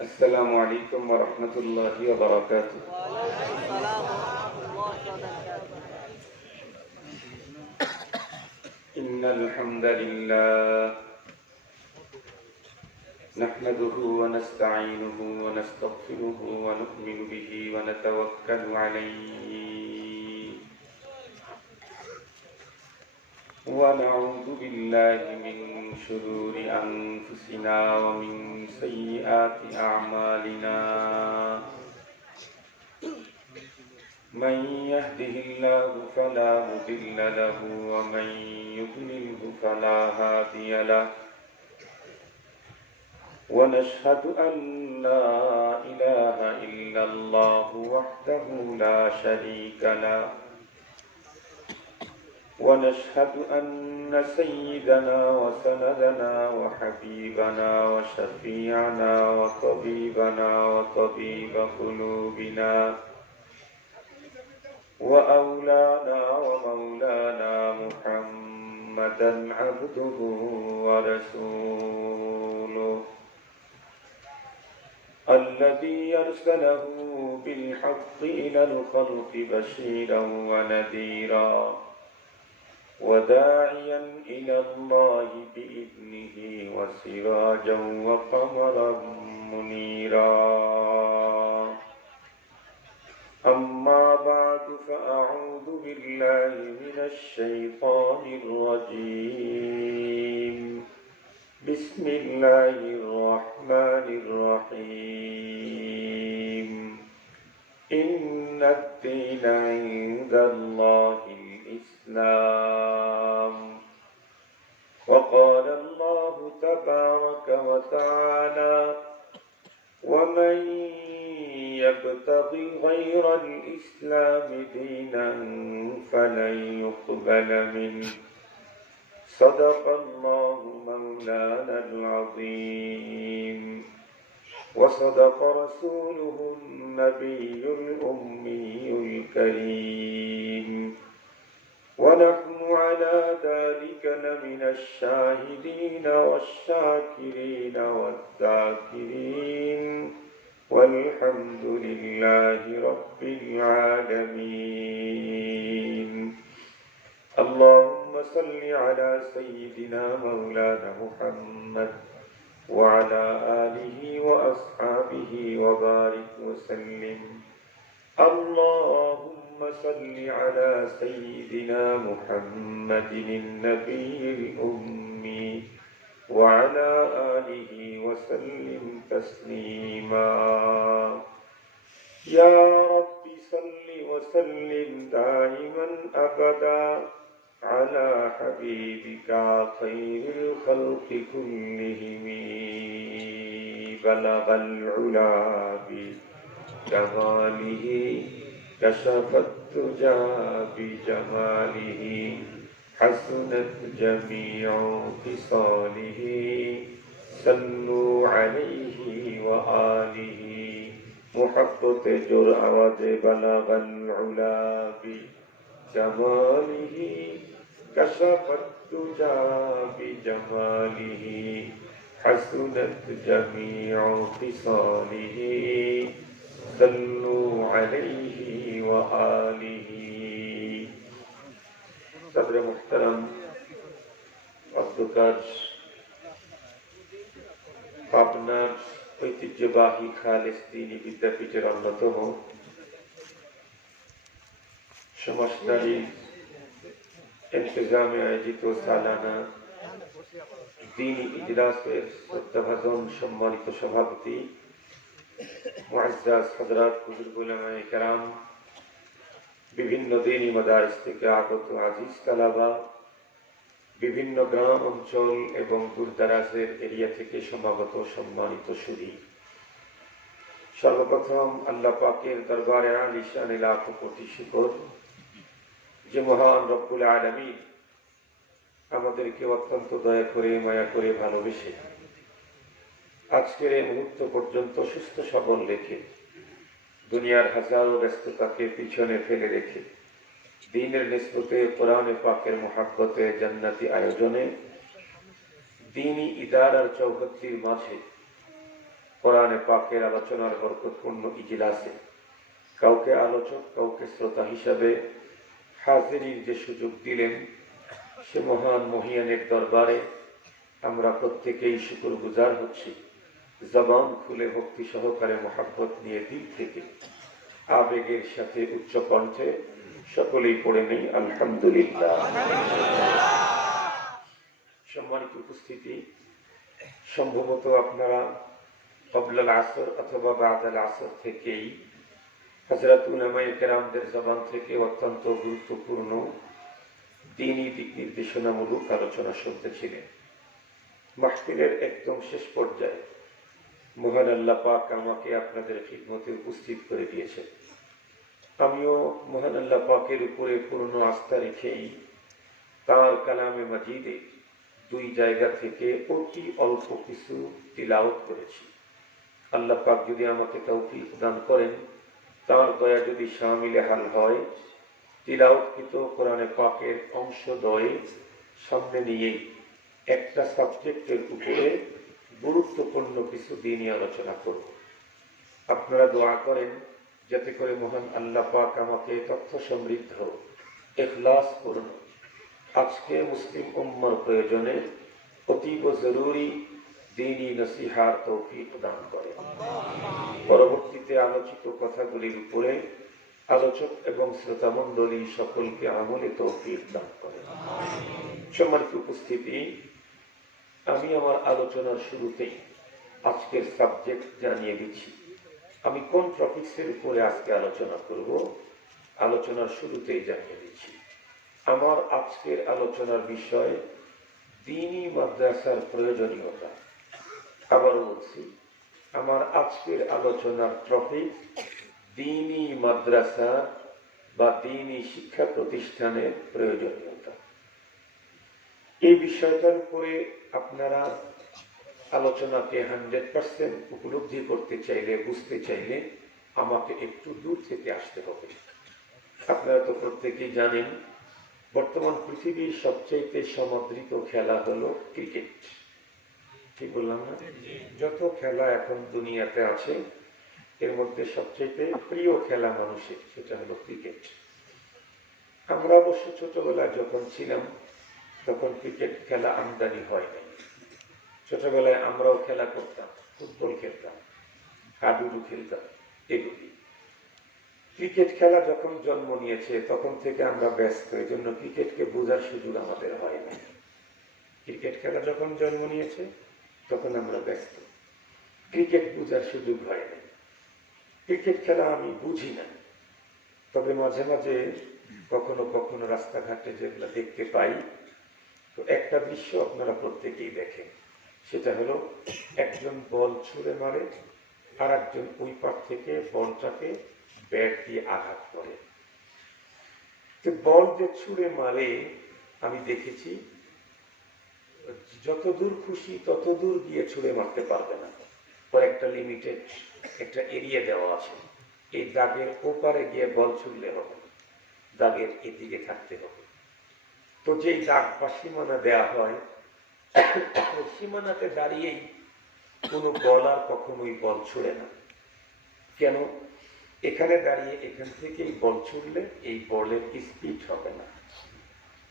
السلام عليكم ورحمة الله وبركاته. وعليكم السلام ورحمة الله وبركاته. إن الحمد لله نحمده ونستعينه ونستغفره ونؤمن به ونتوكل عليه ونعوذ بالله من شرور أنفسنا ومن سيئات أعمالنا. من يهده الله فلا مضل له ومن يضلله فلا هادي له ونشهد أن لا إله إلا الله وحده لا شريك له ونشهد أن سيدنا وسندنا وحبيبنا وشفيعنا وطبيبنا وطبيب قلوبنا وأولانا ومولانا محمدا عبده ورسوله الذي أرسله بالحق إلى الخلق بشيرا ونذيرا وداعيا إلى الله بإذنه وسراجا وقمرا منيرا. أما بعد فأعوذ بالله من الشيطان الرجيم. بسم الله الرحمن الرحيم. إن الدين عند الله الإسلام. وقال الله تبارك وتعالى: ومن يبتغي غير الإسلام دينا فلن يقبل منه صدق الله مولانا العظيم وصدق رسوله النبي الأمي الكريم ونحن على ذلك لمن الشاهدين والشاكرين والذاكرين والحمد لله رب العالمين. اللهم صل على سيدنا مولانا محمد وعلى آله وأصحابه وبارك وسلم. اللهم صل على سيدنا محمد النبي الأمي وعلى آله وسلم تسليما. يا رب صل وسلم دائما أبدا على حبيبك خير الخلق كلهم. بلغ العلا بكماله كشف الدجى بجماله حسنت جميع خصاله صلوا عليه وآله. محبت جرأت بلغ العلا بجماله كشف الدجى بجماله حسنت جميع خصاله صلوا عليه وآله. صدر محترم অধ্যকার পাবনার ঐতিহ্যবাহী খালেস দ্বীনি বিদ্যাপীঠের অন্যতম সমাজনারী ইন্তেজামে আয়োজিত সালানা দ্বীনি ইজলাসের শ্রদ্ধাভাজন সম্মানিত সভাপতি মুআজ্জাজ হযরত বুজুর্গ উলামায়ে কেরাম, বিভিন্ন দ্বীনি মাদারিস থেকে আগত আজিজ তালাবা, বিভিন্ন গ্রাম অঞ্চল এবং দূরদারাজের এরিয়া থেকে সমাগত সম্মানিত সুধী, সর্বপ্রথম আল্লাহ পাকের দরবারে আলিশানে লাখো কোটি শুকর যে মহান রব্বুল আলামিন আমাদেরকে অত্যন্ত দয়া করে মায়া করে ভালোবেসে আজকের এই মুহূর্ত পর্যন্ত সুস্থ সবল রেখে দুনিয়ার হাজারো ব্যস্ততাকে পিছনে ফেলে রেখে দ্বীনের নিসবতে কোরআনে পাকের মুহাব্বতে জান্নাতি আয়োজনে দ্বীনি ইদারার চৌহদ্দির মাঝে কোরআনে পাকের আলোচনার বরকতপূর্ণ ইজলাসে কাউকে আলোচক কাউকে শ্রোতা হিসাবে হাজিরির যে সুযোগ দিলেন, সে মহান মহিয়ানের দরবারে আমরা প্রত্যেকেই শুকরগুজার হচ্ছি। জবান খুলে ভক্তি সহকারে মোহাব্বত নিয়ে দিল থেকে আবেগের সাথে উচ্চ কণ্ঠে সকলেই পড়ে নেই আলহামদুলিল্লাহ। সম্মানিত উপস্থিতি, সম্ভবত আপনারা ক্বাবলাল আসর অথবা বাদাল আসর থেকেই হযরত উলামায়ে কেরামদের জবান থেকে অত্যন্ত গুরুত্বপূর্ণ দ্বীনি দিক নির্দেশনামূলক আলোচনা শুনতেছিলেন। মাহফিলের একদম শেষ পর্যায়ে মহান আল্লাহ পাক আমাকে আপনাদের খিদমতে উপস্থিত করে দিয়েছেন। আমিও মহান আল্লাহ পাকের উপরে পূর্ণ আস্থা রেখেই তার কালামে মাজিদে দুই জায়গা থেকে অতি অল্প কিছু তিলাওয়াত করেছি। আল্লাহ পাক যদি আমাকে তৌফিক দান করেন, তার দয়া যদি শামিলে হাল হয়, তিলাওয়াতকৃত কোরআনে পাকের অংশদ্বয় সামনে নিয়েই একটা সাবজেক্টের উপরে গুরুত্বপূর্ণ কিছু দ্বীনি আলোচনা করব। আপনারা দোয়া করেন যাতে করে মহান আল্লাহ পাক আমাকে তথ্য সমৃদ্ধ ইখলাস করুন আজকে মুসলিম উম্মার প্রয়োজনে অতীব জরুরি দ্বীনি নসিহার তৌফিক দান করেন। পরবর্তীতে আলোচিত কথাগুলির উপরে আলোচক এবং শ্রোতা মণ্ডলী সকলকে আমলে তৌফিক দান করেন। সম্মানিত উপস্থিতি, আমি আমার আলোচনার শুরুতেই আজকের সাবজেক্ট জানিয়ে দিচ্ছি। আমি কোন টপিক্সের উপরে আজকে আলোচনা করব, আলোচনার শুরুতেই জানিয়ে দিচ্ছি। আমার আজকের আলোচনার বিষয় দ্বীনি মাদ্রাসার প্রয়োজনীয়তা। আবার বলছি, আমার আজকের আলোচনার টপিক দ্বীনি মাদ্রাসা বা দ্বীনি শিক্ষা প্রতিষ্ঠানের প্রয়োজনীয়তা। এই বিষয়টার উপরে আপনারা আলোচনাকে 100% উপলব্ধি করতে চাইলে, বুঝতে চাইলে আমাকে একটু দূর থেকে আসতে হবে। আপনারা তো প্রত্যেকেই জানেন, বর্তমান পৃথিবীর সবচেয়ে সমাদৃত খেলা হলো ক্রিকেট। ঠিক বললাম না? যত খেলা এখন দুনিয়াতে আছে, এর মধ্যে সবচেয়ে প্রিয় খেলা মানুষের, সেটা হলো ক্রিকেট। আমরা অবশ্য ছোটবেলায় যখন ছিলাম তখন ক্রিকেট খেলা আমদানি হয় নাই। ছোটবেলায় আমরাও খেলা করতাম, ফুটবল খেলতাম, হাডুডু খেলতাম, এগুলি। ক্রিকেট খেলা যখন জন্ম নিয়েছে তখন থেকে আমরা ব্যস্ত, এই জন্য ক্রিকেটকে বোঝার সুযোগ আমাদের হয় না। ক্রিকেট খেলা যখন জন্ম নিয়েছে তখন আমরা ব্যস্ত, ক্রিকেট বোঝার সুযোগ হয় না। ক্রিকেট খেলা আমি বুঝি না, তবে মাঝে মাঝে কখনো কখনো রাস্তাঘাটে যেগুলো দেখতে পাই, তো একটা দৃশ্য আপনারা প্রত্যেকেই দেখেন। সেটা হলো একজন বল ছুঁড়ে মারে, আর একজন ওই পার থেকে বলটাকে ব্যাট দিয়ে আঘাত করে। তো বল যে ছুঁড়ে মারে, আমি দেখেছি যত দূর খুশি তত দূর গিয়ে ছুঁড়ে মারতে পারবে না। ওর একটা লিমিটেড একটা এরিয়া দেওয়া আছে, এই দাগের ওপারে গিয়ে বল ছুঁড়লে হবে, দাগের এদিকে থাকতে হবে। তো যেই দাগ বা সীমানা দেওয়া হয়, সীমানাতে দাঁড়িয়েই কোনো বলার কখনোই বল ছুঁড়ে না। কেন? এখানে দাঁড়িয়ে এখান থেকেই বল ছুঁড়লে এই বলের স্পিড হবে না।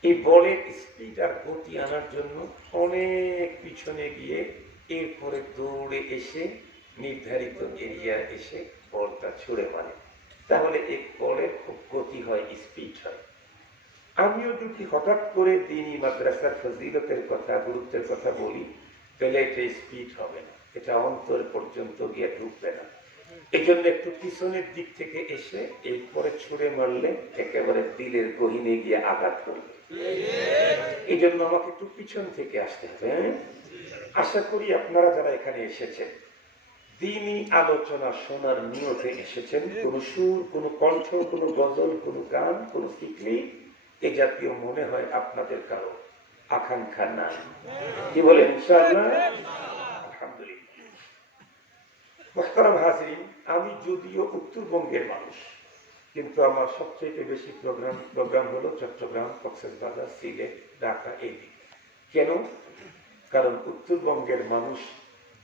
এই বলের স্পিড আর গতি আনার জন্য অনেক পিছনে গিয়ে এরপরে দৌড়ে এসে নির্ধারিত এরিয়া এসে বলটা ছুঁড়ে মারে। তাহলে এই বলের খুব গতি হয়, স্পিড হয়। আমিও যদি হঠাৎ করে দ্বীনি মাদ্রাসার ফজিলতের কথা, গুরুত্বের কথা বলি, তাহলে এটা স্পিড হবে না, এটা অন্তর পর্যন্ত গিয়ে ঢুকবে না। এই জন্য একটু পিছনের দিক থেকে এসে এরপরে ছুঁড়ে মারলে একেবারে দিলের গহীনে গিয়ে আঘাত করবে। এই জন্য আমাকে একটু পিছন থেকে আসতে হবে। আশা করি আপনারা যারা এখানে এসেছেন, দ্বীনি আলোচনা শোনার নিয়তে এসেছেন, কোনো সুর, কোনো কণ্ঠ, কোনো গজল, কোনো গান, কোনো সিকলি এ জাতীয় মনে হয় আপনাদের কারো আকাঙ্ক্ষা নাই। কি বলেন? ইনশাআল্লাহ, আলহামদুলিল্লাহ। মুহতারাম হাজিরিন, আমি যদিও উত্তরবঙ্গের মানুষ, কিন্তু আমার সবচেয়ে বেশি প্রোগ্রাম হলো চট্টগ্রাম, কক্সবাজার, সিলেট, ঢাকা, এই দিকে। কেন? কারণ উত্তরবঙ্গের মানুষ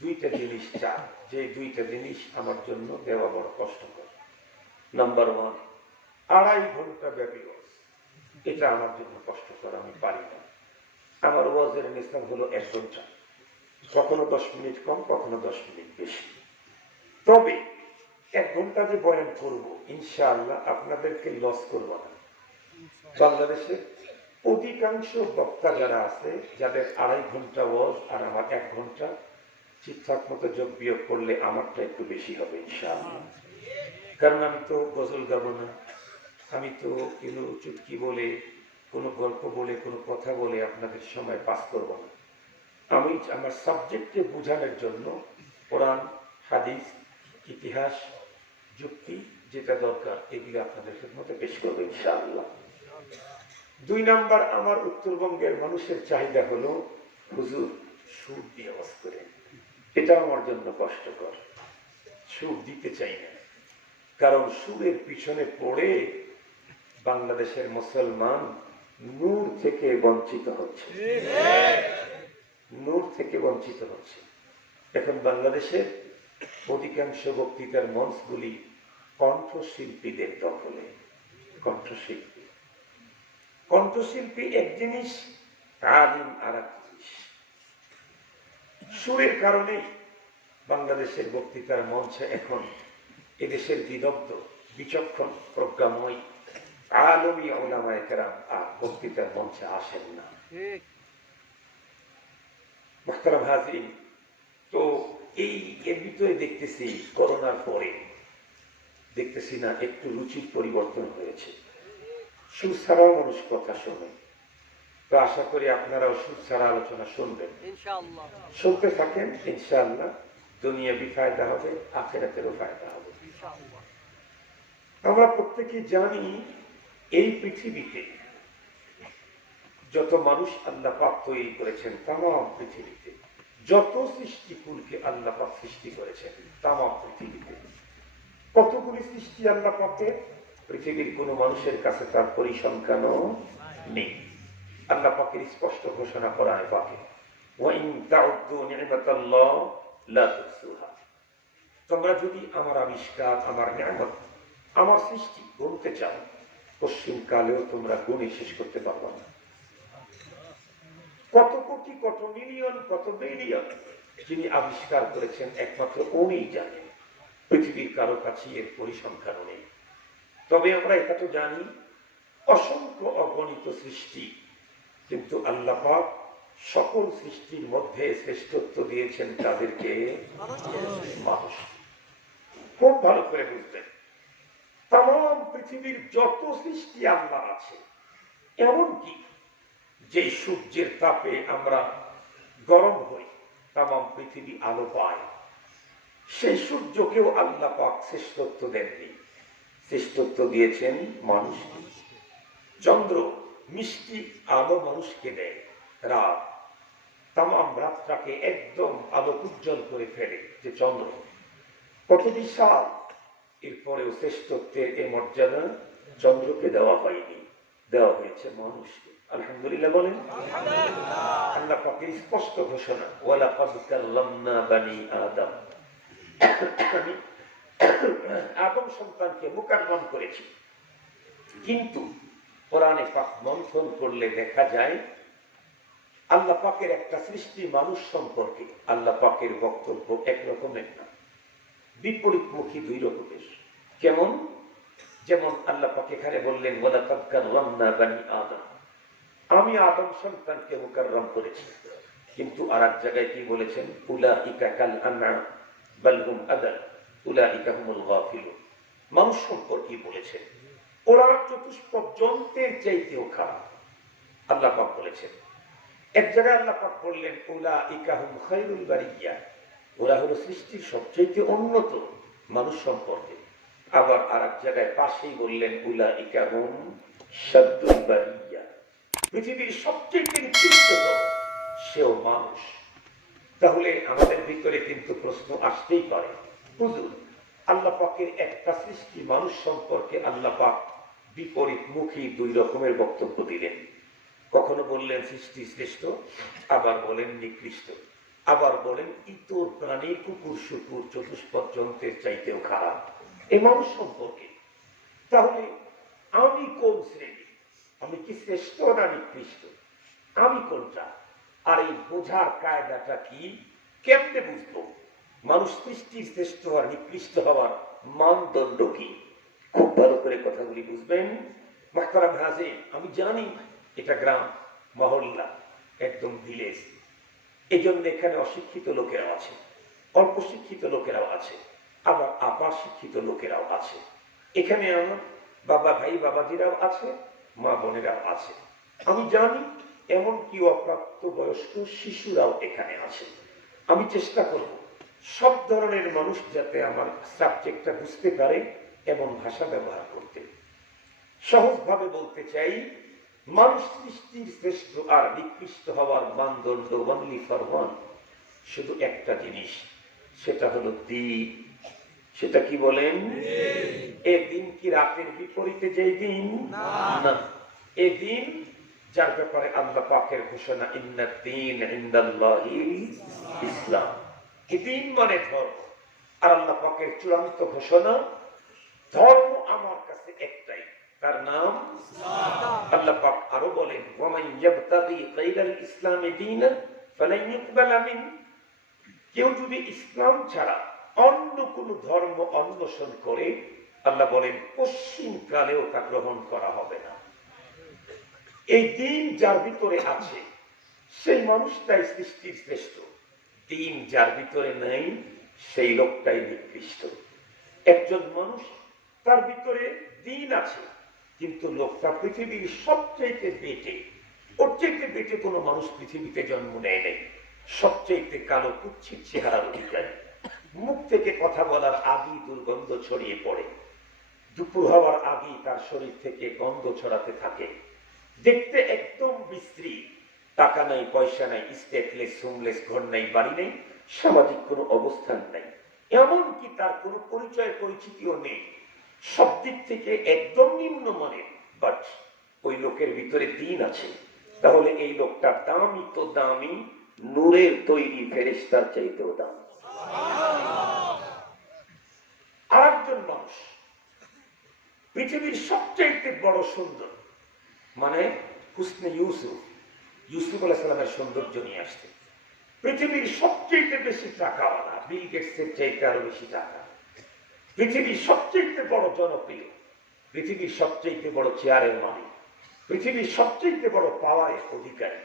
দুইটা জিনিস চাই, যে দুইটা জিনিস আমার জন্য দেওয়া বড় কষ্টকর। নাম্বার ওয়ান, 2.5 ঘন্টা ব্যাপী ওয়াজ, এটা আমার জন্য কষ্টকর, আমি পারি না। আমার ওয়াজের নিসাব হলো 1 ঘন্টা, কখনো 10 মিনিট কম, কখনো 10 মিনিট বেশি। তবে 1 ঘন্টা যে বয়ান করব, ইনশাআল্লাহ আপনাদেরকে লস করব না। বাংলাদেশে অধিকাংশ বক্তা যারা আছে, যাদের 2.5 ঘন্টা ওয়াজ আর আমার 1 ঘন্টা, ঠিকঠাক মতো যোগ বিয়োগ করলে আমারটা একটু বেশি হবে ইনশাআল্লাহ। কারণ আমি তো গজল গাবো না, আমি তো কোনো চুটকি বলে, কোনো গল্প বলে, কোনো কথা বলে আপনাদের সময় পাস করব না। আমি আমার সাবজেক্টে বোঝানোর জন্য কোরআন, হাদিস, ইতিহাস, যুক্তি যেটা দরকার এগুলো আপনাদের মধ্যে পেশ করবো ইনশাআল্লাহ। 2 নাম্বার, আমার উত্তরবঙ্গের মানুষের চাহিদা হলো হুজুর সুর দিয়ে ওয়াজ করে। এটা আমার জন্য কষ্টকর, সুর দিতে চাই না, কারণ সুরের পিছনে পড়ে বাংলাদেশের মুসলমান নূর থেকে বঞ্চিত হচ্ছে, নূর থেকে বঞ্চিত হচ্ছে। এখন বাংলাদেশের অধিকাংশ বক্তৃতার মঞ্চগুলি কণ্ঠশিল্পীদের দখলে। কণ্ঠশিল্পী, কণ্ঠশিল্পী এক জিনিস, আলিম আর এক জিনিস। সুরের কারণেই বাংলাদেশের বক্তৃতার মঞ্চে এখন এদেশের বিদগ্ধ, বিচক্ষণ, প্রজ্ঞাময় আলমী ওলামায়ে কেরাম আর বক্তৃতার মঞ্চে আসেন না। মুহতারাম হাজিরিন, তো এর ভিতরে দেখতেছি করোনার পরে দেখতেছি না একটু রুচির পরিবর্তন হয়েছে। সুর ছাড়াও মানুষ কথা শোনে, তো আশা করি আপনারাও সুর ছাড়া আলোচনা শুনবেন, শুনতে থাকেন, ইনশাআল্লাহ দুনিয়াবি ফায়দা হবে, আখিরাতেরও ফায়দা হবে। আমরা প্রত্যেকেই জানি এই পৃথিবীতে যত মানুষ আল্লাহ পাক তৈরি করেছেন, তামাম পৃথিবীতে যত সৃষ্টিকুলকে আল্লাহ পাক সৃষ্টি করেছেন, তামাম পৃথিবীতে কতগুলি সৃষ্টি আল্লাহ পাকের, পৃথিবীর কোন মানুষের কাছে তার পরিসংখ্যানও নেই। আল্লাহ পাকের স্পষ্ট ঘোষণা কোরআনে পাকে, ওয়া ইন তাউদ্দু নি'মাতাল্লাহ লা তুহসুহা। তোমরা যদি আমার আবিষ্কার, আমার নিয়ামত, আমার সৃষ্টি গুনতে চাও, পশ্চিম কালেও তোমরা গুণে শেষ করতে পারবে না। কত কোটি, কত মিলিয়ন, কত বিলিয়ন যিনি আবিষ্কার করেছেন একমাত্র উনিই জানেন, পৃথিবীর কারো কাছে এর পরিসংখ্যান নেই। তবে আমরা এটা তো জানি, অসংখ্য অগণিত সৃষ্টি, কিন্তু আল্লাহ পাক সকল সৃষ্টির মধ্যে শ্রেষ্ঠত্ব দিয়েছেন তাদেরকে, মানুষ। খুব ভালো করে বুঝবেন, তাম পৃথিবীর যত সৃষ্টি আল্লাহ আছে, এমনকি যে সূর্যের তাপে আমরা গরম হই, তাম পৃথিবী আলো পায়, সেই সূর্যকেও আল্লাহ পাক শ্রেষ্ঠত্ব দেননি, শ্রেষ্ঠত্ব দিয়েছেন মানুষ। চন্দ্র মিষ্টি আলো মানুষকে দেয়, রাত তাম রাতটাকে একদম আলো উজ্জ্বল করে ফেলে যে চন্দ্র, কত বিশাল। এরপরেও শ্রেষ্ঠত্বের এই মর্যাদা চন্দ্রকে দেওয়া হয়নি, দেওয়া হয়েছে মানুষকে। আলহামদুলিল্লাহ বলেন। আল্লাহ পাকের স্পষ্ট ঘোষণা, ওয়ালাকাদ কাল্লামনা বানি আদম, আমি আদম সন্তানকে মুকাররম করেছি। কিন্তু কোরআনে পাক মন্থন করলে দেখা যায় আল্লাহ পাকের একটা সৃষ্টি মানুষ সম্পর্কে আল্লাহ পাকের বক্তব্য একরকমের না, বিপরীতমুখী 2 রকমের। কেমন? যেমন আল্লাহ পাক এখানে বললেন, ওয়ালাকাদ কাররামনা বানি আদম, আমি আদম সন্তানকে মুকাররম করেছি। কিন্তু আরেক জায়গায় কি বলেছেন? উলাইকা কাল আনআম বাল হুম আদাল উলাইকা হুমুল গাফিলুন। মানুষ সম্পর্কে বলেছেন ওরা চতুষ্পদ জন্তুর চাইতেও খারাপ, আল্লাহ পাক বলেছেন। এক জায়গায় আল্লাহ পাক বললেন, উলাইকা হুম খায়রুল বারিয়া, ওরা হলো সৃষ্টির সবচেয়ে উন্নত মানুষ সম্পর্কে। আবার আরেক জায়গায় পাশেই বললেন, উলাইকা হুম শাদ্দুল বারিয়া, পৃথিবীর সবচেয়ে নিকৃষ্টতম সেও মানুষ। তাহলে আমাদের ভিতরে কিন্তু প্রশ্ন আসতেই পারে, হুজুর আল্লাহ পাকের একটা সৃষ্টি মানুষ সম্পর্কে আল্লাহ পাক বিপরীতমুখী 2 রকমের বক্তব্য দিলেন। কখনো বললেন সৃষ্টি শ্রেষ্ঠ, আবার বলেন নিকৃষ্ট। আবার বলেন ইতর প্রাণী কুকুর শুকুর চতুষ্পদ যন্ত্রের চাইতেও খারাপ এই মানুষ সম্পর্কে। তাহলে আমি কোন শ্রেণী? আমি কি শ্রেষ্ঠ না নিকৃষ্ট? আমি কোনটা? আর এই বোঝার কায়দাটা কি? কেমনে বুঝবো মানুষ সৃষ্টির শ্রেষ্ঠ আর নিকৃষ্ট হওয়ার মানদণ্ড কি? খুব ভালো করে কথাগুলি বুঝবেন। মাহতারাম হাজির, আমি জানি এটা গ্রাম মহল্লা, একদম ভিলেজ, এই জন্য এখানে অশিক্ষিত লোকেরাও আছে, অল্প শিক্ষিত লোকেরাও আছে, আবার আপার শিক্ষিত লোকেরাও আছে। এখানে আমার বাবা ভাই বাবাজিরাও আছে, মা বোনেরাও আছে। আমি জানি এমনকি অপ্রাপ্ত বয়স্ক শিশুরাও এখানে আছে। আমি চেষ্টা করব সব ধরনের মানুষ যাতে আমার সাবজেক্টটা বুঝতে পারে এমন ভাষা ব্যবহার করতে। সহজভাবে বলতে চাই, মানুষ সৃষ্টির শ্রেষ্ঠ আর নিকৃষ্ট হওয়ার মানদণ্ড অনলি ফর ওয়ান, শুধু একটা জিনিস, সেটা হলো দিন। সেটা কি বলেন? এ দিন কি রাতের বিপরীতে যেই দিন না, এ দিন যার ব্যাপারে আল্লাহ পাকের ঘোষণা ইন্নাদ-দীন ইনদাল্লাহিল ইসলাম। এই দিন মানে ধর্ম, আর আল্লাহ পাকের চূড়ান্ত ঘোষণা ধর্ম আমার কাছে একটাই, তার নাম আল্লাহ পাক আরো বলেন ওয়ামান ইয়াবতাগি গায়রাল ইসলামি দীনান ফালান ইউকবালা মিন, কেউ যদি ইসলাম ছাড়া অন্য কোন ধর্ম অন্বেষণ করে আল্লাহ বলেন পশ্চিম কালেও তা গ্রহণ করা হবে না। এই দিন যার ভিতরে আছে সেই মানুষটাই সৃষ্টির শ্রেষ্ঠ, দিন যার ভিতরে নাই সেই লোকটাই নিকৃষ্ট। একজন মানুষ তার ভিতরে দিন আছে কিন্তু লোকটা পৃথিবীর সবচাইতে বেটে, ওর চাইতে বেটে কোনো মানুষ পৃথিবীতে জন্ম নেয় নাই। সবচাইতে কালো কুচ্ছিত চেহারার অধিকারী, মুখ থেকে কথা বলার আগেই দুর্গন্ধ ছড়িয়ে পড়ে, দুপুর হওয়ার আগেই তার শরীর থেকে গন্ধ ছড়াতে থাকে, দেখতে একদম বিশ্রী, টাকা নাই পয়সা নাই, স্টেটলেস হোমলেস, ঘর নাই বাড়ি নেই, সামাজিক কোনো অবস্থান নাই, এমনকি তার কোনো পরিচয় পরিচিতিও নেই, সব দিক থেকে একদম নিম্নমানের, বাট ওই লোকের ভিতরে দিন আছে। তাহলে এই লোকটা দামি তো দামি, নূরের তৈরি ফেরেশতার চাইতেও দামি। আরেকজন মানুষ পৃথিবীর সবচাইতে বড় সুন্দর, মানে হুসনে ইউসুফ, ইউসুফ আলাইহিস সালামের সৌন্দর্য নিয়ে আসছে। পৃথিবীর সবচেয়ে বেশি টাকাওয়ালা, বিল গেটসের চাইতে আরো বেশি টাকা, পৃথিবীর সবচেয়ে বড় জনপ্রিয়, পৃথিবীর সবচেয়ে বড় চেয়ারের মালিক, পৃথিবীর সবচেয়ে বড় পাওয়ারের অধিকারী,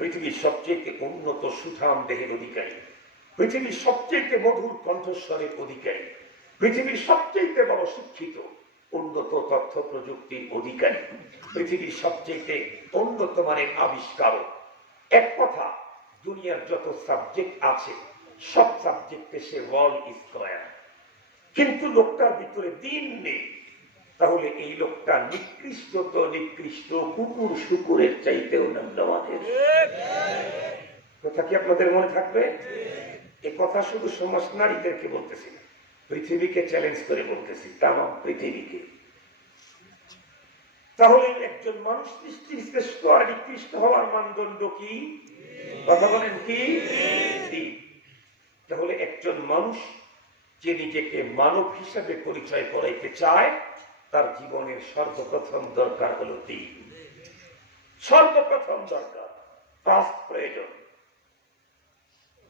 পৃথিবীর সবচেয়ে উন্নত সুঠাম দেহের অধিকারী, পৃথিবীর সবচেয়ে মধুর কণ্ঠস্বরের অধিকারী, পৃথিবীর সবচেয়ে বড় শিক্ষিত উন্নত তথ্য প্রযুক্তির অধিকারী, পৃথিবীর সবচেয়ে উন্নত মানের আবিষ্কারক। এক কথা, দুনিয়ার যত সাবজেক্ট আছে সব সাবজেক্টে সে ওয়ার্ল্ড স্কয়ার, কিন্তু লোকটার ভিতরে দিন নেই। তাহলে এই লোকটা নিকৃষ্ট তো নিকৃষ্ট, কুকুর শুকুরের চাইতেও নিম্নমানের। কথা কি আপনাদের মনে থাকবে? এ কথা শুধু সমাজ নারীদেরকে বলতেছি, পৃথিবীকে চ্যালেঞ্জ করে বলতেছি, তাম পৃথিবীকে। তাহলে একজন মানুষ সৃষ্টির শ্রেষ্ঠ আর নিকৃষ্ট হওয়ার মানদণ্ড কি? কথা বলেন কি? তাহলে একজন মানুষ যে নিজেকে মানব হিসাবে পরিচয় করাইতে চায় তার জীবনের সর্বপ্রথম দরকার হলো দিন। সর্বপ্রথম দরকার, ফার্স্ট প্রয়োজন,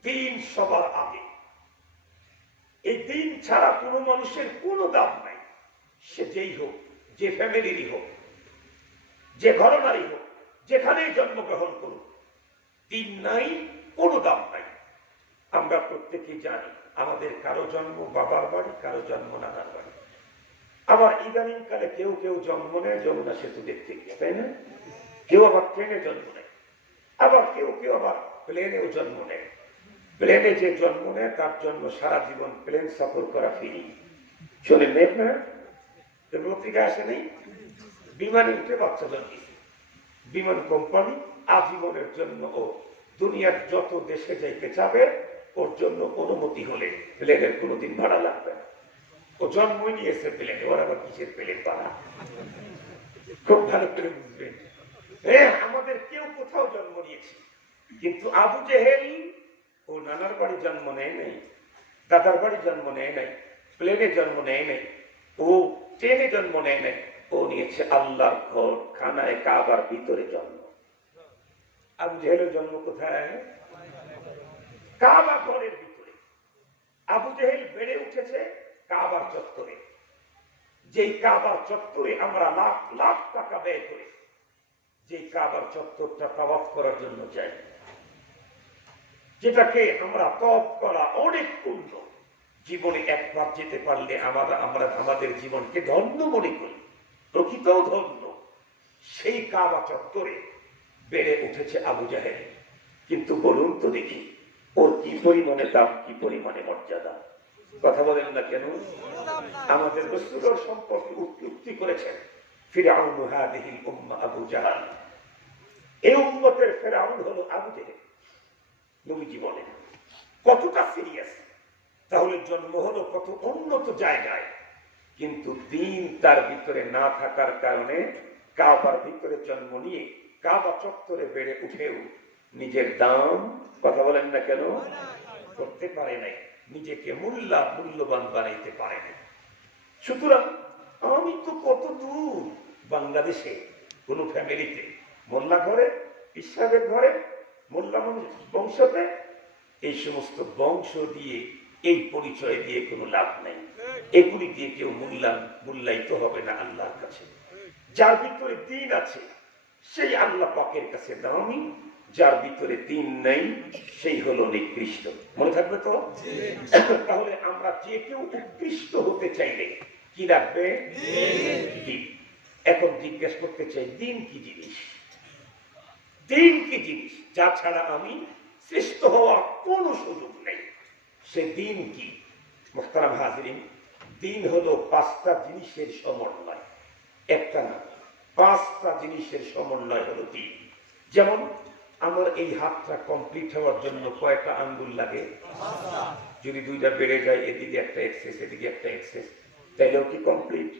দিন সবার আগে। এই দিন ছাড়া কোনো মানুষের কোনো দাম নাই, সে যেই হোক, যে ফ্যামিলিরই হোক, যে ঘরনারই হোক, যেখানেই জন্মগ্রহণ করুক, দিন নাই, কোনো দাম নাই। আমরা প্রত্যেকেই জানি আমাদের কারো জন্ম বাবার বাড়ি, কারো জন্ম নানার বাড়ি। আবার ইদানিং কালে কেউ কেউ জন্ম নেয় যমুনা সেতু দেখতে গিয়ে, তাই না? কেউ আবার ট্রেনে জন্ম নেয়, আবার কেউ কেউ আবার প্লেনেও জন্ম নেয়। প্লেনে যে জন্ম নেয় তার জন্য সারা জীবন প্লেন সফর করা ফিরি। শোনেন নেই না, পত্রিকা আসে নেই, বিমানে উঠে বাচ্চা জন্মিয়েছে, বিমান কোম্পানি আজীবনের জন্য ও দুনিয়ার যত দেশে যাইতে চাবে ওর জন্য অনুমতি হলে প্লেনের কোনোদিন ভাড়া লাগবে না। ও জন্মই নিয়েছে প্লেনে, ওর আবার কিসের প্লেন ভাড়া? খুব ভালো করে বুঝবেন। আমাদের কেউ কোথাও জন্ম নিয়েছে, কিন্তু আবু জেহেল ও নানার বাড়ি জন্ম নেয় নাই, দাদার বাড়ি জন্ম নেয় নাই, প্লেনে জন্ম নেয় নাই, ও ট্রেনে জন্ম নেয় নাই, ও নিয়েছে আল্লাহর ঘর খানায় কাবার ভিতরে জন্ম। আবু জেহেলের জন্ম কোথায়? কাবা ঘরের ভিতরে। আবু জেহেল বেড়ে উঠেছে কাবার চত্বরে। যেই কাবার চত্বরে আমরা লাখ লাখ টাকা ব্যয় করে যে কাবার চত্বরটা তাওয়াফ করার জন্য যাই, যেটাকে আমরা তওয়াফ করা অনেক পূর্ণ, জীবনে একবার যেতে পারলে আমরা আমাদের জীবনকে ধন্য মনে করি, প্রকৃত ধন্য। সেই কাবা চত্বরে বেড়ে উঠেছে আবু জাহেল। কিন্তু বলুন তো দেখি, ওর কি পরিমাণে দাম, কি পরিমাণে মর্যাদা? কথা বলেন না কেন? আমাদের রাসূলুল্লাহ সম্পর্কে উক্তি করেছেন, ফিরআউন হাদিহিল উম্মাহ আবু জাহল। এই উম্মতের ফিরআউন হলো আবু জেহেল। নবীজি বলেন কতটা সিরিয়াস। তাহলে জন্ম হলো কত উন্নত জায়গায়, কিন্তু দিন তার ভিতরে না থাকার কারণে কাবার ভিতরে জন্ম নিয়ে কাবা চত্বরে বেড়ে উঠেও নিজের দাম, কথা বলেন না কেন, করতে পারে নাই, নিজেকে মূল্যবান বানাইতে পারে নাই। সুতরাং আমি তো কত দূর, বাংলাদেশে কোন ফ্যামিলিতে, মোল্লা ঘরে, ইসলামের ঘরে, মোল্লা বংশতে, এই সমস্ত বংশ দিয়ে, এই পরিচয় দিয়ে কোনো লাভ নেই। এগুলি দিয়ে কেউ মূল্যায়িত হবে না আল্লাহর কাছে। যার ভিতরে দিন আছে সেই আল্লাহ পাকের কাছে দামি, যার ভিতরে দিন নেই সেই হলো নিকৃষ্ট। মনে থাকবে তো? তাহলে আমরা যে কেউ উৎকৃষ্ট হতে চাইলে কি রাখবে? দিন। এখন জিজ্ঞেস করতে চাই, দিন কি জিনিস? দিন কি জিনিস যা ছাড়া আমি শ্রেষ্ঠ হওয়ার কোনো সুযোগ নেই? সে দিন কি? মুহতারাম হাজিরিন, দিন হলো পাঁচটা জিনিসের সমন্বয়, একটা না, পাঁচটা জিনিসের সমন্বয় হলো দিন। যেমন আমার এই হাতটা কমপ্লিট হওয়ার জন্য কয়টা আঙ্গুল লাগে? যদি দুইটা বেড়ে যায়, এদিকে একটা এক্সেস, এদিকে একটা এক্সেস, তাইলেও কি কমপ্লিট?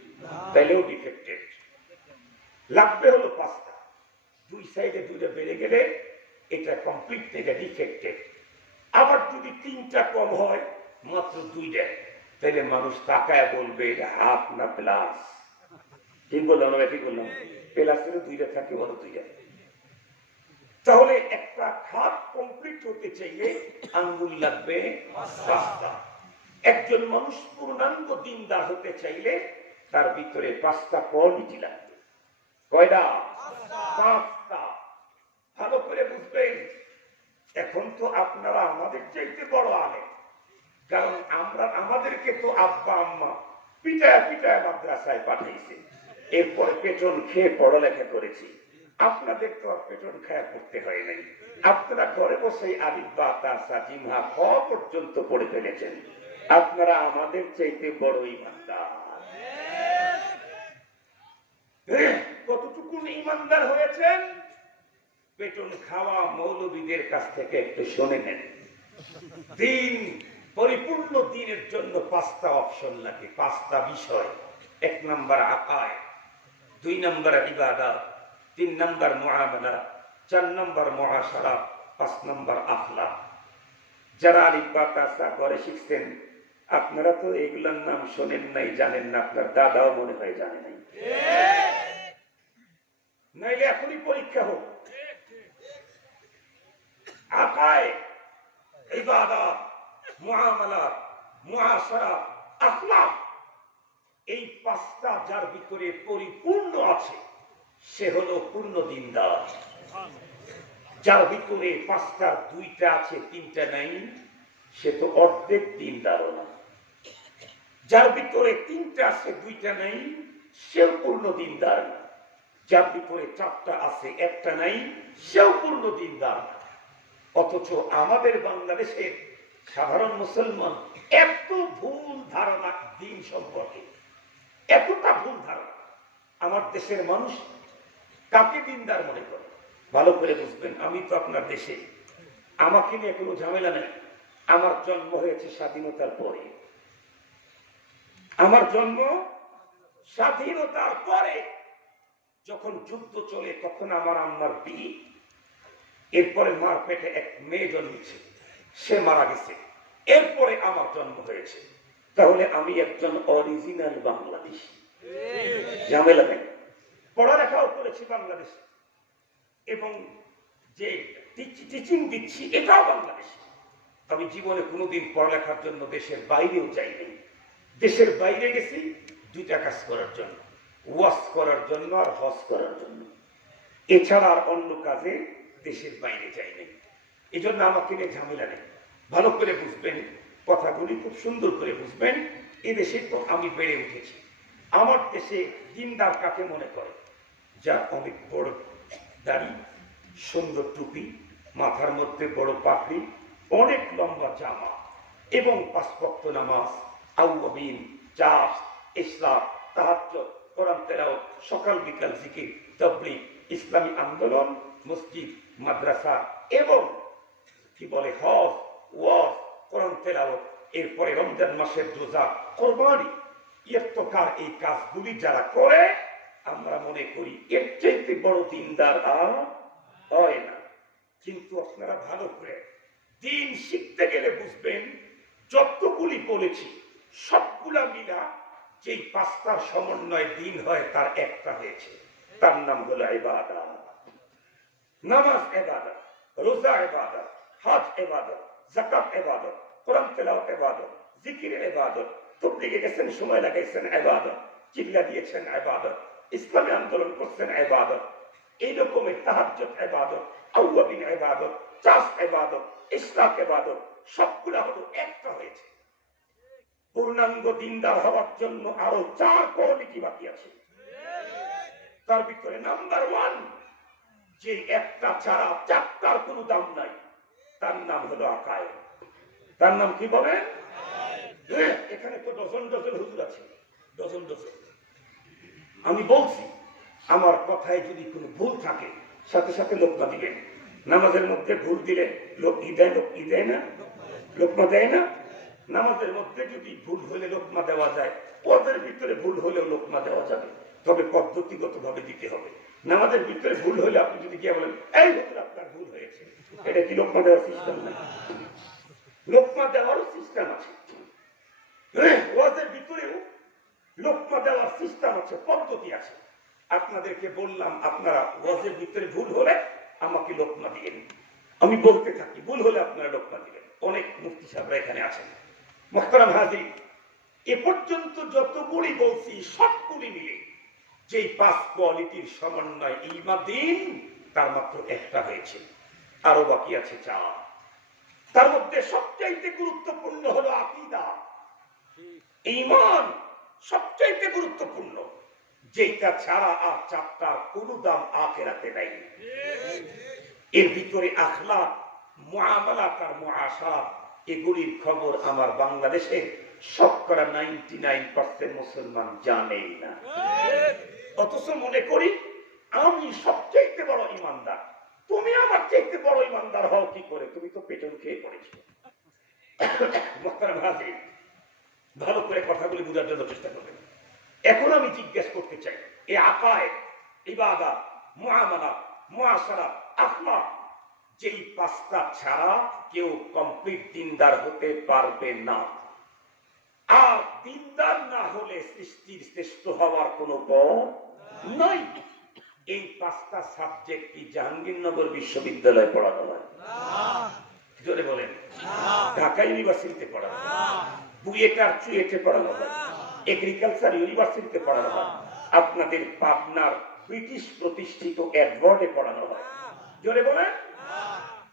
তাইলেও ডিফেক্টেড। লাগবে হলো পাঁচটা। দুই সাইডে দুইটা বেড়ে গেলে এটা কমপ্লিট, এটা ডিফেক্টেড। আবার যদি তিনটা কম হয়, মাত্র দুইটা, তাহলে মানুষ তাকায় বলবে এটা হাত না প্লাস। ঠিক বললাম না? ঠিক বললাম? প্লাস হলে দুইটা থাকে, বলো দুইটা। তাহলে একটা হাত কমপ্লিট হতে চাইলে আঙ্গুল লাগবে পাঁচটা। একজন মানুষ পূর্ণাঙ্গ দিনদার হতে চাইলে তার ভিতরে পাঁচটা কোয়ালিটি লাগবে। কয়টা? পাঁচটা। ভালো করে বুঝবেন। এখন তো আপনারা আমাদের চাইতে বড় আলেম, কারণ আমাদেরকে তো আব্বা আম্মা পিটায় পিটায় মাদ্রাসায় পাঠিয়েছে, এরপরে পেছন খেয়ে পড়ালেখা করেছি। আপনাদের তো আর পেছন খায়া করতে হয় নাই, আপনারা ঘরে বসে আলিফ বা তা সা জিম হা খ পর্যন্ত পড়ে ফেলেছেন। আপনারা আমাদের চাইতে বড় ইমানদার। কতটুকু ইমানদার হয়েছেন? পেছন খাওয়া মৌলবীদের কাছ থেকে একটু শুনে নেন। দিন, পরিপূর্ণ দিনের জন্য পাঁচটা অপশন লাগে, পাঁচটা বিষয়। এক নম্বর আকায়, দুই নম্বর ইবাদত, তিন নম্বর মুআমালা, চার নম্বর মুআশারা, পাঁচ নম্বর আখলাক। যারা আলিফ বা তা সা ঘরে শিখছেন, আপনারা তো এগুলোর নাম শোনেন নাই, জানেন না, আপনার দাদাও মনে হয় জানে নাই। নাইলে এখনই পরীক্ষা হোক। আকায়, ইবাদত, মুআমালাত, মুআশারা, আখলাক, এই পাঁচটা যার ভিতরে পরিপূর্ণ আছে সে হলো পূর্ণ দিনদার। যার ভিতরে পাঁচটা দুইটা আছে, তিনটা নাই, সে তো অর্ধেক দিনদারও না। যার ভিতরে তিনটা আছে, দুইটা নাই, সেও পূর্ণ দিনদার না। যার ভিতরে চারটা আছে, একটা নাই, সেও পূর্ণ দিনদার না। অথচ আমাদের বাংলাদেশের সাধারণ মুসলমান এত ভুল ধারণা দিন সম্পর্কে, এতটা ভুল ধারণা। আমার দেশের মানুষ কাকে দিনদার মনে করে? ভালো করে বুঝবেন। আমি তো আপনার দেশে, আমাকে নিয়ে কোনো ঝামেলা নেই। আমার জন্ম হয়েছে স্বাধীনতার পরে। আমার জন্ম স্বাধীনতার পরে। যখন যুদ্ধ চলে তখন আমার আম্মার বিয়ে, এরপরে মার পেটে এক মেয়ে জন্মেছে। সে মারা গেছে, এরপরে আমার জন্ম হয়েছে, তাহলে আমি একজন অরিজিনাল বাংলাদেশী। ঝামেলা নেই, পড়ালেখাও করেছি বাংলাদেশে, এবং যে টিচিং দিচ্ছি এটাও বাংলাদেশে। আমি জীবনে কোনোদিন পড়ালেখার জন্য দেশের বাইরেও যাইনি। দেশের বাইরে গেছি দুইটা কাজ করার জন্য, ওয়াজ করার জন্য আর হজ করার জন্য, এছাড়া আর অন্য কাজে দেশের বাইরে যাইনি। এই জন্য আমাকে নিয়ে ঝামেলা নেই। ভালো করে বুঝবেন, কথাগুলি খুব সুন্দর করে বুঝবেন। এই দেশে তো আমি বেড়ে উঠেছি। আমার দেশে দিনদার কাকে মনে করে? যার অনেক বড় দাড়ি, সুন্দর টুপি, মাথার মধ্যে বড় পাগড়ি, অনেক লম্বা জামা, এবং 5 ওয়াক্ত নামাজ, আউয়াবিন, চাষ, ইসলাম, তাহাজ্জুদ, কোরআন তেলাওয়াত, সকাল বিকাল জিকির, তাবলীগ, ইসলামী আন্দোলন, মসজিদ, মাদ্রাসা, এবং কি বলে হজ, ওয়াজ, কোরআন তেলাওয়াত, এরপরে রমজান মাসের রোজা, কোরবানি, ইফতার, এই কাজগুলি যারা করে আমরা মনে করি এর চাইতে বড় দিনদার আর হয় না। কিন্তু আপনারা ভালো করে দিন শিখতে গেলে বুঝবেন, যতগুলি বলেছি সবগুলা মিলা যেই 5টার সমন্বয় দিন হয় তার একটা হয়েছে, তার নাম হলো ইবাদত। নামাজ ইবাদত, রোজা ইবাদত, হজ ইবাদত, যাকাত ইবাদত, কোরআন তেলাওয়াত ইবাদত, জিকির ইবাদত, তাবলীগে গেছেন সময় লাগাইছেন ইবাদত, চিল্লা দিয়েছেন ইবাদত, ইসলামী আন্দোলন করছেন ইবাদত, এই রকমের তাহাজ্জুদ ইবাদত, আউয়াবিন ইবাদত, চাষ ইবাদত, ইসলাম ইবাদত, সবগুলা হলো একটা হয়েছে। পূর্ণাঙ্গ দিনদার হওয়ার জন্য আরো 4 কোয়ালিটি বাকি আছে। তার ভিতরে নাম্বার 1, যে একটা ছাড়া 4টার কোনো দাম নাই, তার নাম হলো আকায়েদ। তার নাম কি বলেন? এখানে তো ডজন ডজন হুজুর আছে, ডজন ডজন। আমি বলছি, আমার কথায় যদি কোনো ভুল থাকে সাথে সাথে লোকমা দিবেন। নামাজের মধ্যে ভুল দিলে লোক ই দেয় না, লোকমা দেয় না। নামাজের মধ্যে যদি ভুল হলে লোকমা দেওয়া যায়, পদের ভিতরে ভুল হলেও লোকমা দেওয়া যাবে, তবে পদ্ধতিগত ভাবে দিতে হবে। নামাজের ভিতরে ভুল হলে আপনি যদি গিয়ে বলেন এই হুজুর আপনার ভুল হয়েছে, এটা কি লোকমা দেওয়ার সিস্টেম না? লোকমা দেওয়ারও সিস্টেম আছে। ওয়াজের ভিতরেও লোকমা দেওয়ার সিস্টেম আছে, পদ্ধতি আছে। আপনাদেরকে বললাম, আপনারা ওয়াজের ভিতরে ভুল হলে আমাকে লোকমা দিবেন। আমি বলতে থাকি, ভুল হলে আপনারা লোকমা দিবেন। অনেক মুফতি সাহেবরা এখানে আছেন। মুহতারাম হাজির, এ পর্যন্ত যতগুলি বলছি সবগুলি মিলে যেই 5 কোয়ালিটির সমন্বয় ঈমান, তার মাত্র একটা হয়েছে, আরো বাকি আছে 4। তার মধ্যে সবচাইতে গুরুত্বপূর্ণ হলো আকীদা। ঈমান সবচাইতে গুরুত্বপূর্ণ, যেটা ছাড়া আর 4টার কোনো দাম আখিরাতে নাই। এর ভিতরে আখলাক, মুআমালাত আর মুআশারাত, এগুলির খবর আমার বাংলাদেশে শতকরা 99% মুসলমান জানেই না। অথচ মনে করি আমি সবচাইতে বড় ইমানদার। তুমি আমার চাইতে বড় ইমানদার হও কি করে? তুমি তো পেটন খেয়ে পড়েছো। মুহতারাম হাজির, ভালো করে কথাগুলি বোঝার জন্য চেষ্টা করবেন। এখন আমি জিজ্ঞেস করতে চাই, এই আকায়েদ, ইবাদত, মুআমালাত, মুআশারাত, আখলাক, যেই 5টা ছাড়া কেউ কমপ্লিট দিনদার হতে পারবে না। আর দিনদার না হলে সৃষ্টির শ্রেষ্ঠ হওয়ার কোনো পথ নাই। এই 5টা সাবজেক্ট কি জাহাঙ্গীরনগর বিশ্ববিদ্যালয়ে পড়ানো হয়? জোরে বলেন। ঢাকা ইউনিভার্সিটিতে পড়ানো হয়, বুয়েট আর চুয়েটে পড়ানো হয়, এগ্রিকালচার ইউনিভার্সিটিতে পড়ানো হয়, আপনাদের পাবনার ব্রিটিশ প্রতিষ্ঠিত এডওয়ার্ডে পড়ানো হয়। জোরে বলেন,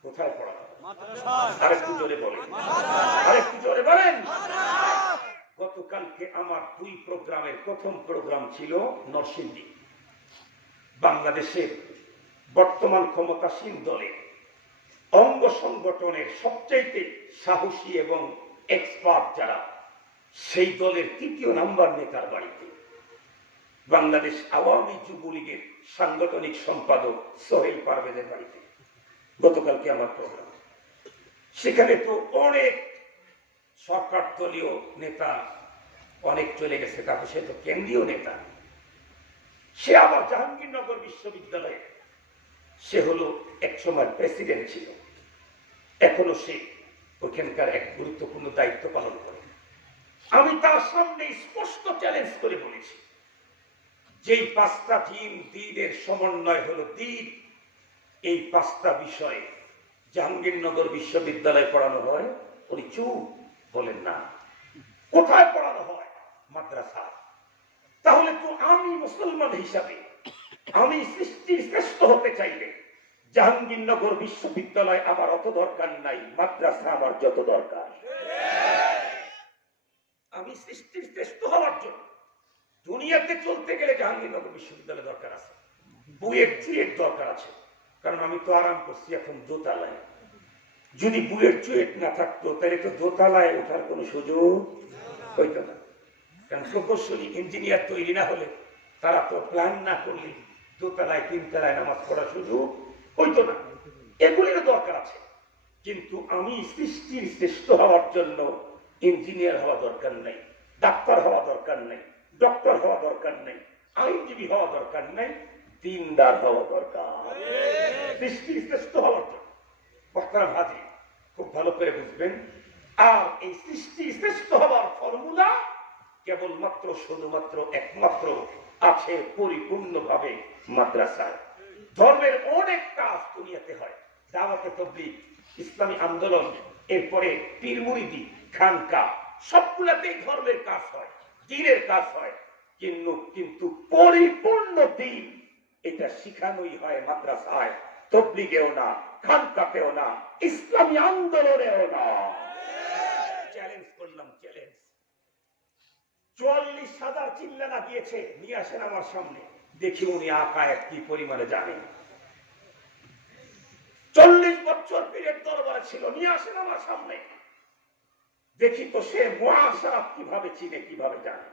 কোথায় পড়ানো হয়? আরেকটু জোরে বলেন, আরেকটু জোরে বলেন। গতকালকে আমার 2 প্রোগ্রামের প্রথম প্রোগ্রাম ছিল নরসিংদী। বাংলাদেশের বর্তমান ক্ষমতাসীন দলের অঙ্গ সংগঠনের সবচাইতে সাহসী এবং এক্সপার্ট যারা, সেই দলের 3য় নাম্বার নেতার বাড়িতে, বাংলাদেশ আওয়ামী যুবলীগের সাংগঠনিক সম্পাদক সোহেল পারভেজের বাড়িতে গতকালকে আমার প্রোগ্রাম। সেখানে তো অনেক সরকার দলীয় নেতা, অনেক চলে গেছে, তাকে সে তো কেন্দ্রীয় নেতা। সে আবার জাহাঙ্গীরনগর বিশ্ববিদ্যালয়ে, সে হলো এক সময় প্রেসিডেন্ট ছিল, এখনো সে ওইখানকার এক গুরুত্বপূর্ণ দায়িত্ব পালন করে। আমি তার সামনে স্পষ্ট চ্যালেঞ্জ করে বলেছি, যেই 5টা দিনের সমন্বয় হলো দিন, এই 5টা বিষয়ে জাহাঙ্গীরনগর বিশ্ববিদ্যালয়ে পড়ানো হয়। উনি চুপ, বলেন না। কোথায় পড়ানো হয়? মাদ্রাসা। তাহলে তো আমি মুসলমান হিসাবে আমি সৃষ্টির শ্রেষ্ঠ হতে চাইলে জাহাঙ্গীরনগর বিশ্ববিদ্যালয় আমার অত দরকার নাই, মাদ্রাসা আমার যত দরকার। আমি সৃষ্টির শ্রেষ্ঠ হওয়ার জন্য দুনিয়াতে চলতে গেলে জাহাঙ্গীরনগর বিশ্ববিদ্যালয় দরকার আছে, বুয়েট চুয়েট দরকার আছে। কারণ আমি তো আরাম করছি এখন দোতলায়। যদি বুয়েট চুয়েট না থাকতো তাহলে তো দোতলায় ওঠার কোনো সুযোগ হইতো না। কারণ প্রকৌশলী ইঞ্জিনিয়ার তৈরি না হলে, তারা তো প্ল্যান না করলে দোতলায় 3তলায় নামাজ পড়ার সুযোগ হইতো না। এগুলির দরকার আছে। কিন্তু আমি সৃষ্টির শ্রেষ্ঠ হওয়ার জন্য ইঞ্জিনিয়ার হওয়া দরকার নেই, ডাক্তার হওয়া দরকার নেই, ডক্টর হওয়া দরকার নেই, আইনজীবী হওয়া দরকার নেই, দিনদার হওয়া দরকার সৃষ্টির শ্রেষ্ঠ হওয়ার জন্য। বক্তারা ভাজি খুব ভালো করে বুঝবেন। আর এই সৃষ্টির শ্রেষ্ঠ হওয়ার ফর্মুলা কেবলমাত্র শুধুমাত্র একমাত্র আছে পরিপূর্ণভাবে মাদ্রাসায়। ধর্মের অনেক কাজ দুনিয়াতে হয়, দাওয়াতে তাবলীগ, ইসলামী আন্দোলন, এরপরে পীর মুরিদি, খানকা, সবগুলাতেই ধর্মের কাজ হয়, দ্বীনের কাজ হয়। কিন্তু পরিপূর্ণ দ্বীন এটা শিখানোই হয় মাদ্রাসায়, তাবলীগেও না, খানকাতেও না, ইসলামী আন্দোলনেও না। চ্যালেঞ্জ করলাম, চ্যালেঞ্জ। 44,000 চিল্লা লাগিয়েছে, নিয়ে আসেন আমার সামনে, দেখি উনি আকায় কি পরিমাণে জানেন। 40 বছর পীরের দরবারে ছিল, নিয়ে আসেন আমার সামনে, দেখি তো সে মুআশারাত কিভাবে চিনে, কিভাবে জানে।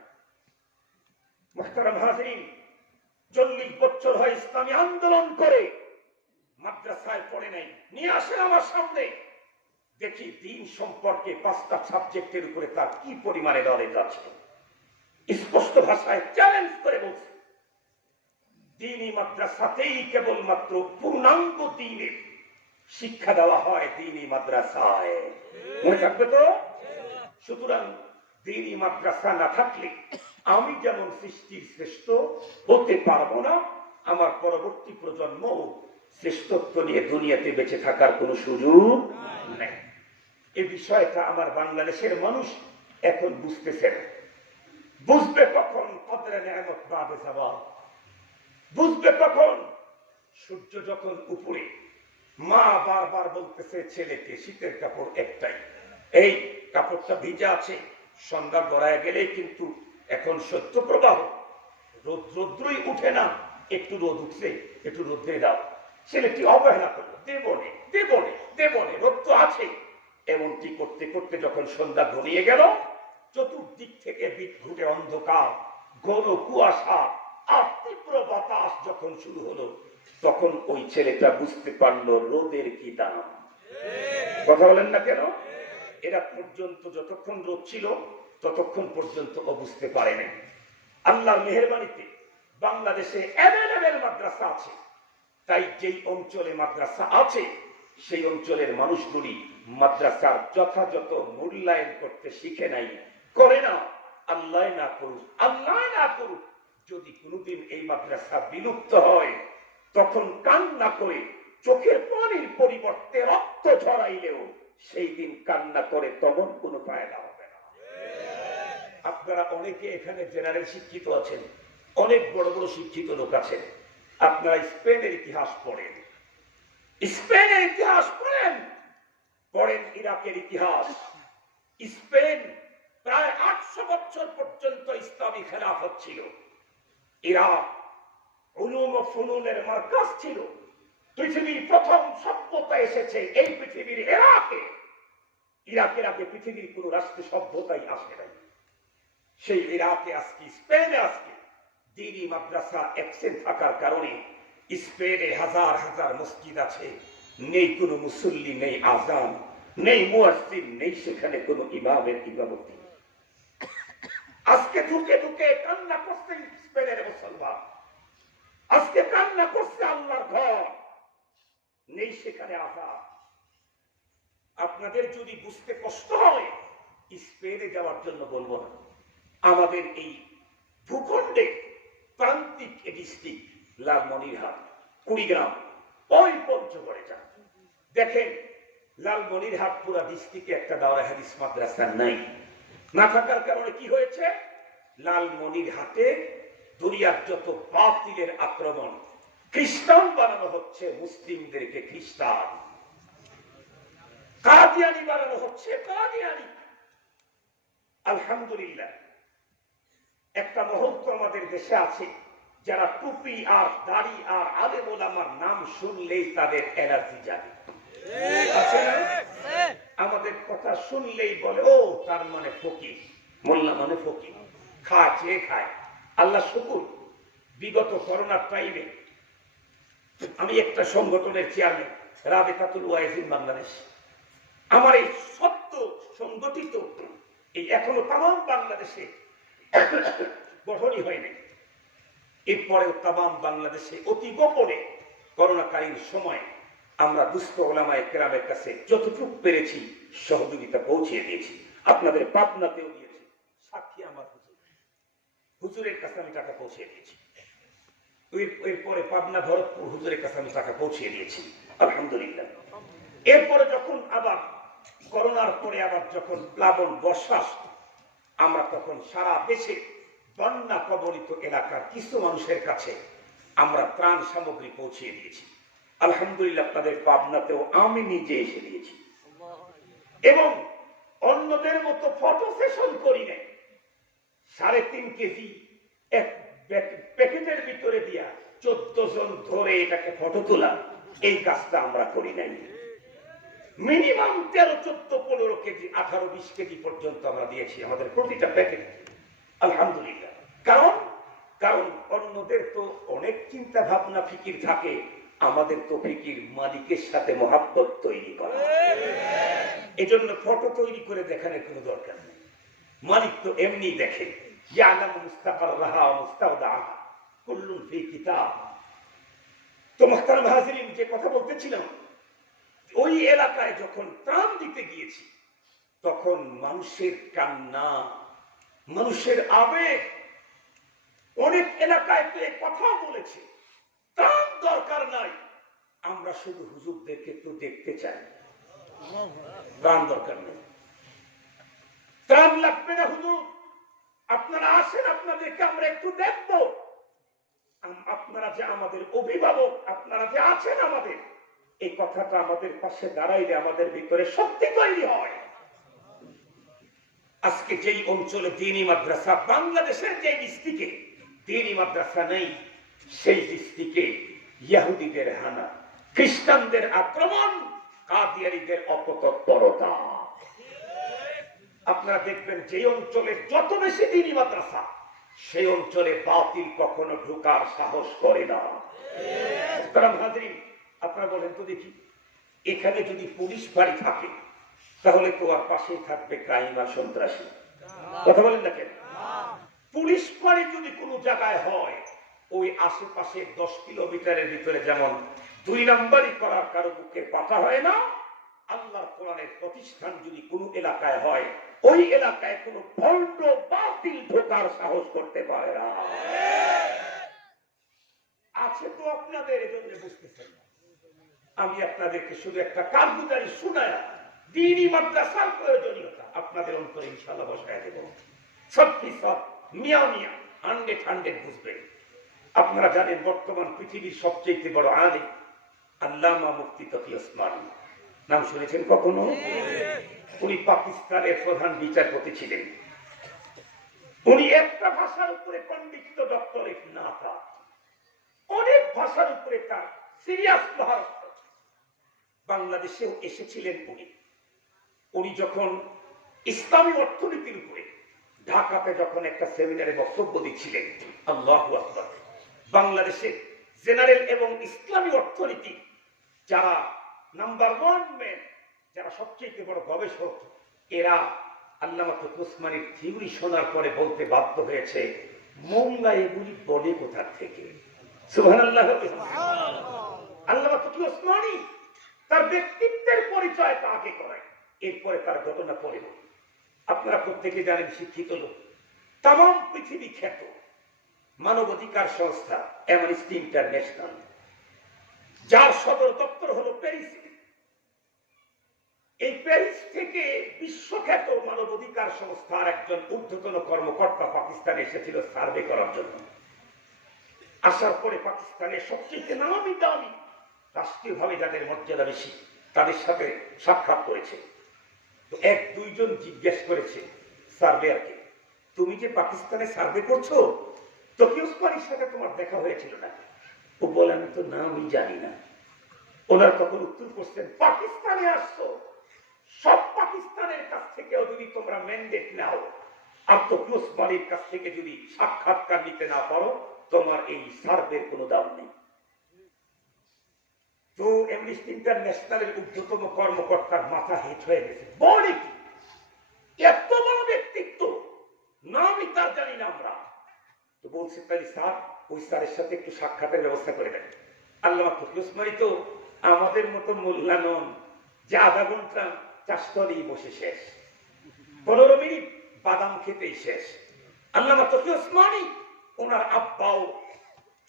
মুহতারাম হাজিরিন, 40 বছর হয় ইসলামী আন্দোলন করে, মাদ্রাসায় পড়ে নাই, নিয়ে আসেন আমার সামনে, দেখি দ্বীন সম্পর্কে 5টা সাবজেক্টের উপরে তার কি পরিমাণে নলেজ আছে। স্পষ্ট ভাষায় চ্যালেঞ্জ করে বলছে, দ্বীনি মাদ্রাসাতেই কেবলমাত্র পূর্ণাঙ্গ দ্বীনের শিক্ষা দেওয়া হয়, দ্বীনি মাদ্রাসায়। মনে থাকবে তো? সুতরাং দ্বীনি মাদ্রাসা না থাকলে আমি যেমন সৃষ্টির শ্রেষ্ঠ হতে পারবো না, আমার পরবর্তী প্রজন্ম শ্রেষ্ঠত্ব নিয়ে দুনিয়াতে বেঁচে থাকার কোনো সুযোগ নেই। এই বিষয়টা আমার বাংলাদেশের মানুষ এখন বুঝতেছে না। বুঝবে কখন? কদরে নেয়ামত বাদে যাওয়াল। বুঝবে কখন? সূর্য যখন উপরে, মা বারবার বলতেছে ছেলেকে শীতের কাপড় একটাই, এই কাপড়টা ভিজা আছে, সন্ধ্যা গড়ায় গেলেই কিন্তু এখন সত্য প্রবাহ, রৌদ্রই উঠে না, একটু রোদ উঠছে, একটু রোদ দিয়ে দাও। ছেলেটি অবহেলা করলো, দেবনে দেবনে দেবনে, রোদ তো আছে। এমনটি করতে করতে যখন সন্ধ্যা ঘনিয়ে গেল, চতুর্দিক থেকে বিদ্যুতের অন্ধকার, ঘন কুয়াশা আর তীব্র বাতাস যখন শুরু হলো, তখন ওই ছেলেটা বুঝতে পারলো রোদের কি দাম। কথা বলেন না কেন? এরা পর্যন্ত যতক্ষণ রোদ ছিল ততক্ষণ পর্যন্ত ও বুঝতে পারেনি। আল্লাহর মেহেরবানিতে বাংলাদেশে অ্যাভেলেবেল মাদ্রাসা আছে, তাই যেই অঞ্চলে মাদ্রাসা আছে সেই অঞ্চলের মানুষগুলি মাদ্রাসার যথাযথ মূল্যায়ন করতে শিখে নাই, করে না। আল্লাহ না করুক, আল্লাহ না করুক, যদি কোনোদিন এই মাদ্রাসা বিলুপ্ত হয়, তখন কান্না করে চোখের পানির পরিবর্তে রক্ত ঝরাইলেও সেই দিন কান্না করে তখন কোনো ফায়দা হবে না। আপনারা অনেকে এখানে জেনারেল শিক্ষিত আছেন, অনেক বড় বড় শিক্ষিত লোক আছেন, আপনারা স্পেনের ইতিহাস পড়েন, স্পেনের ইতিহাস পড়েন, পড়েন ইরাকের ইতিহাস। স্পেন প্রায় 800 বছর পর্যন্ত ইসলামী খেলাফত ছিল। ইরাক উলুম ও ফুনুনের মার্কাজ ছিল। পৃথিবীর প্রথম সভ্যতা এসেছে এই পৃথিবীর ইরাকে। ইরাকের আগে পৃথিবীর কোন রাষ্ট্র সভ্যতাই আসে নাই। সেই ইরাকে আজকে, স্পেনে আজকে দ্বীনি মাদ্রাসা অ্যাবসেন্ট থাকার কারণে স্পেনে হাজার হাজার মসজিদ আছে, নেই কোনো মুসল্লি, নেই আজান, নেই মুয়াজ্জিন, নেই সেখানে কোনো ইমামের ইমামতি। আজকে ঢুকে ঢুকে কান্না করছে স্পেনের মুসলমান, আজকে কান্না করছে আল্লাহর ঘর, নেই সেখানে আজান। আপনাদের যদি বুঝতে কষ্ট হয় স্পেনে যাওয়ার জন্য বলবো না, আমাদের এই ভূখণ্ডে প্রান্তিক ডিস্ট্রিক্ট লালমনিরহাট, কুড়িগ্রাম, ওই পঞ্চগড়ে যান, দেখেন লালমনিরহাট পুরা ডিস্ট্রিক্টে একটা দাওরা হাদিস মাদ্রাসা নাই। না থাকার কারণে কি হয়েছে, লালমনিরহাটে দুনিয়ার যত বাতিলের আক্রমণ, খ্রিস্টান বানানো হচ্ছে মুসলিমদেরকে খ্রিস্টান, কাদিয়ানি বানানো হচ্ছে কাদিয়ানি। আলহামদুলিল্লাহ একটা মহল তো আমাদের দেশে আছে যারা টুপি আর দাড়ি আর আলেম ওলামার নাম শুনলেই তাদের এলার্জি জাগে, আছে না? আমাদের কথা শুনলেই বলে ও তার মানে ফকির, মোল্লা মানে ফকির, খায় চেয়ে খায়। আল্লাহ শুকুর, বিগত করোনার টাইমে আমি একটা সংগঠনের চেয়ারম্যান, রাবেতাতুল ওয়াইজিন বাংলাদেশ। আমার এই সত্য সংগঠিত এই এখনো তাম বাংলাদেশে গঠনই হয় নাই। এরপরেও তাম বাংলাদেশে অতি গোপনে করোনাকালীন সময় আমরা দুস্থ ওলামায়ে কেরামের কাছে যতটুকু পেরেছি সহযোগিতা পৌঁছিয়ে দিয়েছি। আপনাদের পাবনাতেও দিয়েছি, সাক্ষী আমার হুজুরের কাছে আমি টাকা পৌঁছিয়ে দিয়েছি। এরপরে পাবনা ভরতপুর হুজুরের কাছে আমি টাকা পৌঁছিয়ে দিয়েছি, আলহামদুলিল্লাহ। এরপরে যখন আবার করোনার পরে আবার যখন প্লাবন বর্ষা, আমরা তখন সারা দেশে বন্যা কবলিত এলাকার কিছু মানুষের কাছে আমরা ত্রাণ সামগ্রী পৌঁছিয়ে দিয়েছি, আলহামদুলিল্লাহ। আপনাদের পাবনাতেও আমি নিজে এসে দিয়েছি এবং অন্যদের মতো ফটো সেশন করি নাই। 3.5 কেজি এক প্যাকেটের ভিতরে দিয়া 14 জন ধরে এটাকে ফটো তোলা, এই কাজটা আমরা করি নাই। মিনিমাম 13, 14, 15 কেজি, 18, 20 কেজি পর্যন্ত আমরা দিয়েছি আমাদের প্রতিটা প্যাকেট, আলহামদুলিল্লাহ। কারণ অন্যদের তো অনেক চিন্তা ভাবনা ফিকির থাকে, আমাদের তো ফিকির মালিকের সাথে মহাব্বত তৈরি করা। এজন্য ফটো তৈরি করে দেখানোর কোনো দরকার নেই, মালিক তো এমনি দেখে। তো মুহতারাম হাজিরিন, যে কথা বলতেছিলাম, ওই এলাকায় যখন ত্রাণ দিতে গিয়েছি তখন মানুষের কান্না, মানুষের আবেগ, অনেক এলাকায় তো কথা বলেছে ত্রাণ দরকার নাই, আমরা শুধু হুজুরদেরকে একটু দেখতে চাই, ত্রাণ দরকার নেই, ত্রাণ লাগবে না হুজুর, আপনারা আসেন, আপনাদেরকে আমরা একটু দেখবো, আপনারা যে আমাদের অভিভাবক, আপনারা যে আছেন আমাদের, এই কথাটা আমাদের পাশে দাঁড়াইলে আমাদের ভিতরে শক্তি তৈরি হয়। আজকে যেই অঞ্চলে দ্বীনি মাদ্রাসা, বাংলাদেশের যে ডিস্ট্রিক্টে দ্বীনি মাদ্রাসা নেই, সেই ডিস্ট্রিক্টে ইহুদিদের হানা, খ্রিস্টানদের আক্রমণ, কাদিয়ানীদের অপতৎপরতা। আপনারা দেখবেন যে অঞ্চলে যত বেশি দ্বীনি মাদ্রাসা, সেই অঞ্চলে বাতিল কখনো ঢোকার সাহস করে না। আপনারা বলেন তো দেখি, এখানে যদি পুলিশ বাড়ি থাকে তাহলে তো আর পাশেই থাকবে ক্রাইম আর সন্ত্রাসী, কথা বলেন না কেন? পুলিশ বাড়ি যদি কোনো জায়গায় হয়, ওই আশেপাশে 10 কিলোমিটারের ভিতরে যেমন 2 নম্বরই করার কারো পক্ষে পাঠা হয় না, আল্লাহর কোরআনের প্রতিষ্ঠান যদি কোনো এলাকায় হয়, ওই এলাকায় কোনো ভণ্ড বাতিল ঢোকার সাহস করতে পারে না। আছে তো আপনাদের, এজন্য বুঝতেছেন না। আমি আপনাদেরকে শুধু একটা কারগুজারি শোনায় দ্বীনি মাদ্রাসার প্রয়োজনীয়তা আপনাদের অন্তরে ইনশাআল্লাহ বসায় দেব। সব মিয়া 100 বুঝবেন। আপনারা জানেন বর্তমান পৃথিবীর সবচেয়ে বড় আলিম আল্লামা মুফতি তকি ওসমানী, নাম শুনেছেন কখনো? উনি পাকিস্তানের প্রধান বিচারপতি ছিলেন। উনি একটা ভাষার উপরে পণ্ডিত ডক্টরেট না থাক, অনেক ভাষার উপরে তার সিরিয়াস মহারত। বাংলাদেশেও এসেছিলেন উনি যখন ইসলামী অর্থনীতির উপরে ঢাকাতে যখন একটা সেমিনারে বক্তব্য দিচ্ছিলেন, আল্লাহু আকবার, বাংলাদেশের জেনারেল এবং ইসলামী অর্থনীতি যারা নাম্বার 1 ম্যান, যারা সবচেয়ে বড় গবেষক, এরা আল্লামা তকি ওসমানীর থিওরি শোনার পরে বলতে বাধ্য হয়েছে, মোল্লা এগুলি বলে কোথা থেকে? সুবহানাল্লাহ। আল্লামা তকি ওসমানী তার ব্যক্তিত্বের পরিচয় তাকে করায়। এরপরে তার ঘটনা পড়ে। আপনারা প্রত্যেকে জানেন, শিক্ষিত লোক, তাম পৃথিবী খ্যাত মানবাধিকার সংস্থা অ্যামনেস্টি ইন্টারন্যাশনাল, যার সদর দপ্তর হলো প্যারিসে। এই প্যারিস থেকে বিশ্বখ্যাত মানবাধিকার সংস্থার একজন ঊর্ধ্বতন কর্মকর্তা পাকিস্তানে এসেছিল সার্ভে করার জন্য। আসার পরে পাকিস্তানের সবচেয়ে নামি দামি রাষ্ট্রীয়ভাবে যাদের মর্যাদা বেশি তাদের সাথে সাক্ষাৎ করেছে। তো এক দুইজন জিজ্ঞেস করেছে সার্ভেয়ারকে, তুমি যে পাকিস্তানে সার্ভে করছো, তকি ওসমানীর সাথে তোমার দেখা হয়েছিল না? ও বলে, আমি তো নামই জানি না। ওনার তখন উত্তর করছেন, পাকিস্তানে আসছো, সব পাকিস্তানের কাছ থেকেও যদি তোমরা ম্যান্ডেট নাও আর তকি ওসমানীর কাছ থেকে যদি সাক্ষাৎকার নিতে না পারো, তোমার এই সার্ভের কোনো দাম নেই। তো অ্যামনেস্টি ইন্টারন্যাশনালের ঊর্ধ্বতন কর্মকর্তার মাথা হেট হয়ে গেছে। বলে কি, এত বড় ব্যক্তিত্ব, নামই তার জানি না আমরা। তো বলছে, তাহলে স্যার ওই স্যারের সাথে একটু সাক্ষাতের ব্যবস্থা করে দেন। আল্লামা তকি ওসমানী তো আমাদের মতো মোল্লা নন যে আধা ঘন্টা চাষতলেই বসে শেষ, 15 মিনিট বাদাম খেতেই শেষ। আল্লামা তকি ওসমানী ওনার আব্বাও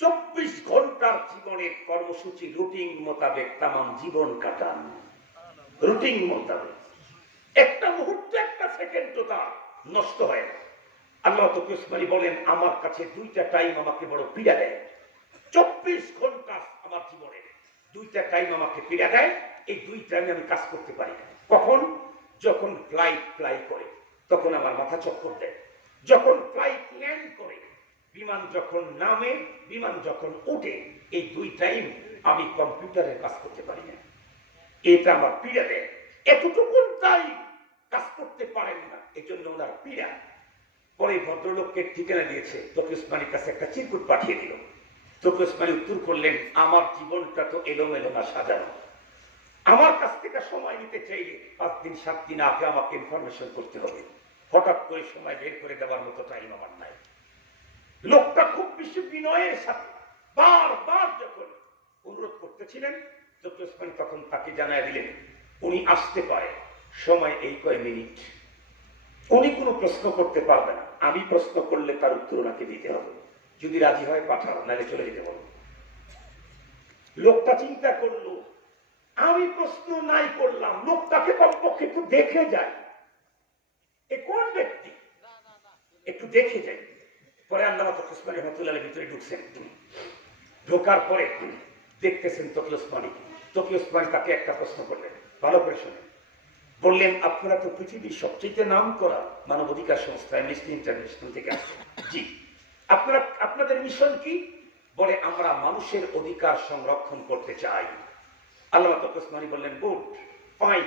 24 ঘন্টার জীবনের কর্মসূচি রুটিন মোতাবেক তামাম জীবন কাটান, রুটিন মোতাবেক। একটা মুহূর্ত, একটা সেকেন্ড তার নষ্ট হয় না। আল্লাহ তকি ওসমানী বলেন, আমার কাছে দুইটা টাইম আমাকে বড় পীড়া দেয়। 24 ঘন্টা আমার জীবনের দুইটা টাইম আমাকে পীড়া দেয়। এই দুই টাইমে আমি কাজ করতে পারি না। কখন? যখন ফ্লাইট ফ্লাই করে তখন আমার মাথা চক্কর দেয়, যখন ফ্লাইট ল্যান্ড করে, বিমান যখন নামে, বিমান যখন উঠে, এই দুই টাইম আমি কম্পিউটারে কাজ করতে পারি না। এটা আমার পীড়া দেয়। এতটুকু টাইম কাজ করতে পারেন না, এই জন্য ওনার পীড়া। পরে ভদ্রলোককে ঠিকানা দিয়েছে, তকি ওসমানীর কাছে একটা চিরকুট পাঠিয়ে দিল। তকি ওসমানী উত্তর করলেন, আমার জীবনটা তো এলোমেলো না সাজানো। আমার কাছ থেকে সময় নিতে চাইলে 5 দিন 7 দিন আগে আমাকে ইনফরমেশন করতে হবে। হঠাৎ করে সময় বের করে দেওয়ার মতো টাইম আমার নাই। লোকটা খুব বেশি বিনয়ের সাথে বারবার যখন অনুরোধ করতেছিলেন, তকি ওসমানী তখন তাকে জানায় দিলেন উনি আসতে পারে, সময় এই কয় মিনিট। উনি কোনো প্রশ্ন করতে পারবে না, আমি প্রশ্ন করলে তার উত্তর ওনাকে দিতে হবে। যদি রাজি হয় পাঠাও, নাহলে চলে যেতে বলো। লোকটা চিন্তা করলো, আমি প্রশ্ন নাই করলাম, লোকটাকে কমপক্ষে একটু দেখে যায়, এ কোন ব্যক্তি, একটু দেখে যায়। পরে আল্লামা তকি ওসমানী রহমাতুল্লাহ ভিতরে ঢুকছেন। ঢোকার পরে দেখতেছেন তকি ওসমানী। তকি ওসমানী তাকে একটা প্রশ্ন করলেন, ভালো করে শুনে। বললেন, আপনারা তো পৃথিবীর সবচেয়ে নাম করা মানবাধিকার সংস্থা অ্যামনেস্টি ইন্টারন্যাশনাল থেকে আসছেন। জি। আপনাদের মিশন কি? বলে, আমরা মানুষের অধিকার সংরক্ষণ করতে চাই। আল্লামা তকি ওসমানী বললেন, গুড, ফাইন।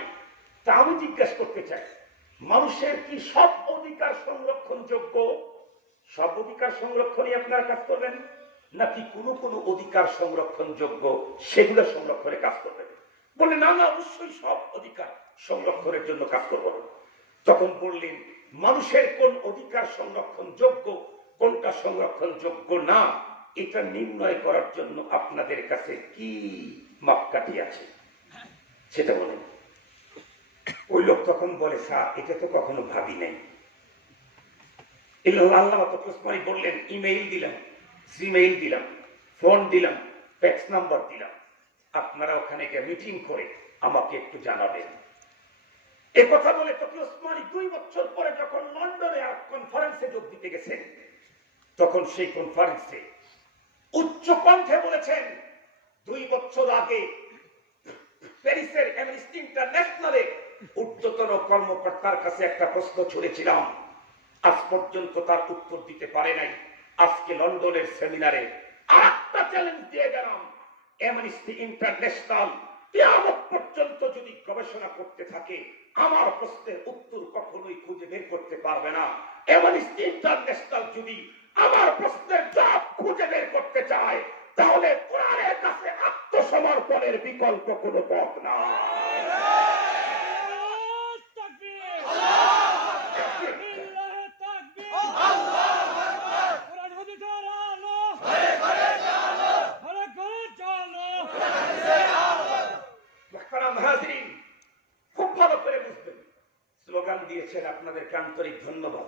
তা আমি জিজ্ঞাসা করতে চাই, মানুষের কি সব অধিকার সংরক্ষণযোগ্য? সব অধিকার সংরক্ষণই আপনারা কাজ করবেন, নাকি কোনো কোনো অধিকার সংরক্ষণযোগ্য সেগুলো সংরক্ষণে কাজ করবেন? বলে, না না, অবশ্যই সব অধিকার সংরক্ষণের জন্য কাজ করব। তখন বললেন, মানুষের কোন অধিকার সংরক্ষণযোগ্য, কোনটা সংরক্ষণযোগ্য না, এটা নির্ণয় করার জন্য আপনাদের কাছে কি মাপকাঠি আছে সেটা বলেন। ওই লোক তখন বলে, স্যার এটা তো কখনো ভাবি নাই। আল্লামা তকি ওসমানী বললেন, ইমেইল দিলাম, জিমেইল দিলাম, ফোন দিলাম, ফ্যাক্স নাম্বার দিলাম, আপনারা ওখানে গিয়ে মিটিং করে আমাকে একটু জানাবেন। এ কথা বলে তকি ওসমানী 2 বছর পরে যখন লন্ডনে এক কনফারেন্সে যোগ দিতে গেছেন, তখন সেই কনফারেন্সে উচ্চ কণ্ঠে বলেছেন, 2 বছর আগে প্যারিসের অ্যামনেস্টি ইন্টারন্যাশনালের ঊর্ধ্বতন কর্মকর্তার কাছে একটা প্রশ্ন ছুড়েছিলাম, আজ পর্যন্ত তার উত্তর দিতে পারে নাই। আজকে লন্ডনের সেমিনারে আরেকটা চ্যালেঞ্জ দিয়ে গেলাম, অ্যামনেস্টি ইন্টারন্যাশনাল কিয়ামত পর্যন্ত যদি গবেষণা করতে থাকে, আমার প্রশ্নের উত্তর কখনোই খুঁজে বের করতে পারবে না। অ্যামনেস্টি ইন্টারন্যাশনাল যদি আমার প্রশ্নের জবাব খুঁজে বের করতে চায়, তাহলে কোরআনের কাছে আত্মসমর্পণের বিকল্প কোনো পথ না। খুব ভালো করে বুঝবেন, দিয়েছেন, আপনাদেরকে আন্তরিক ধন্যবাদ।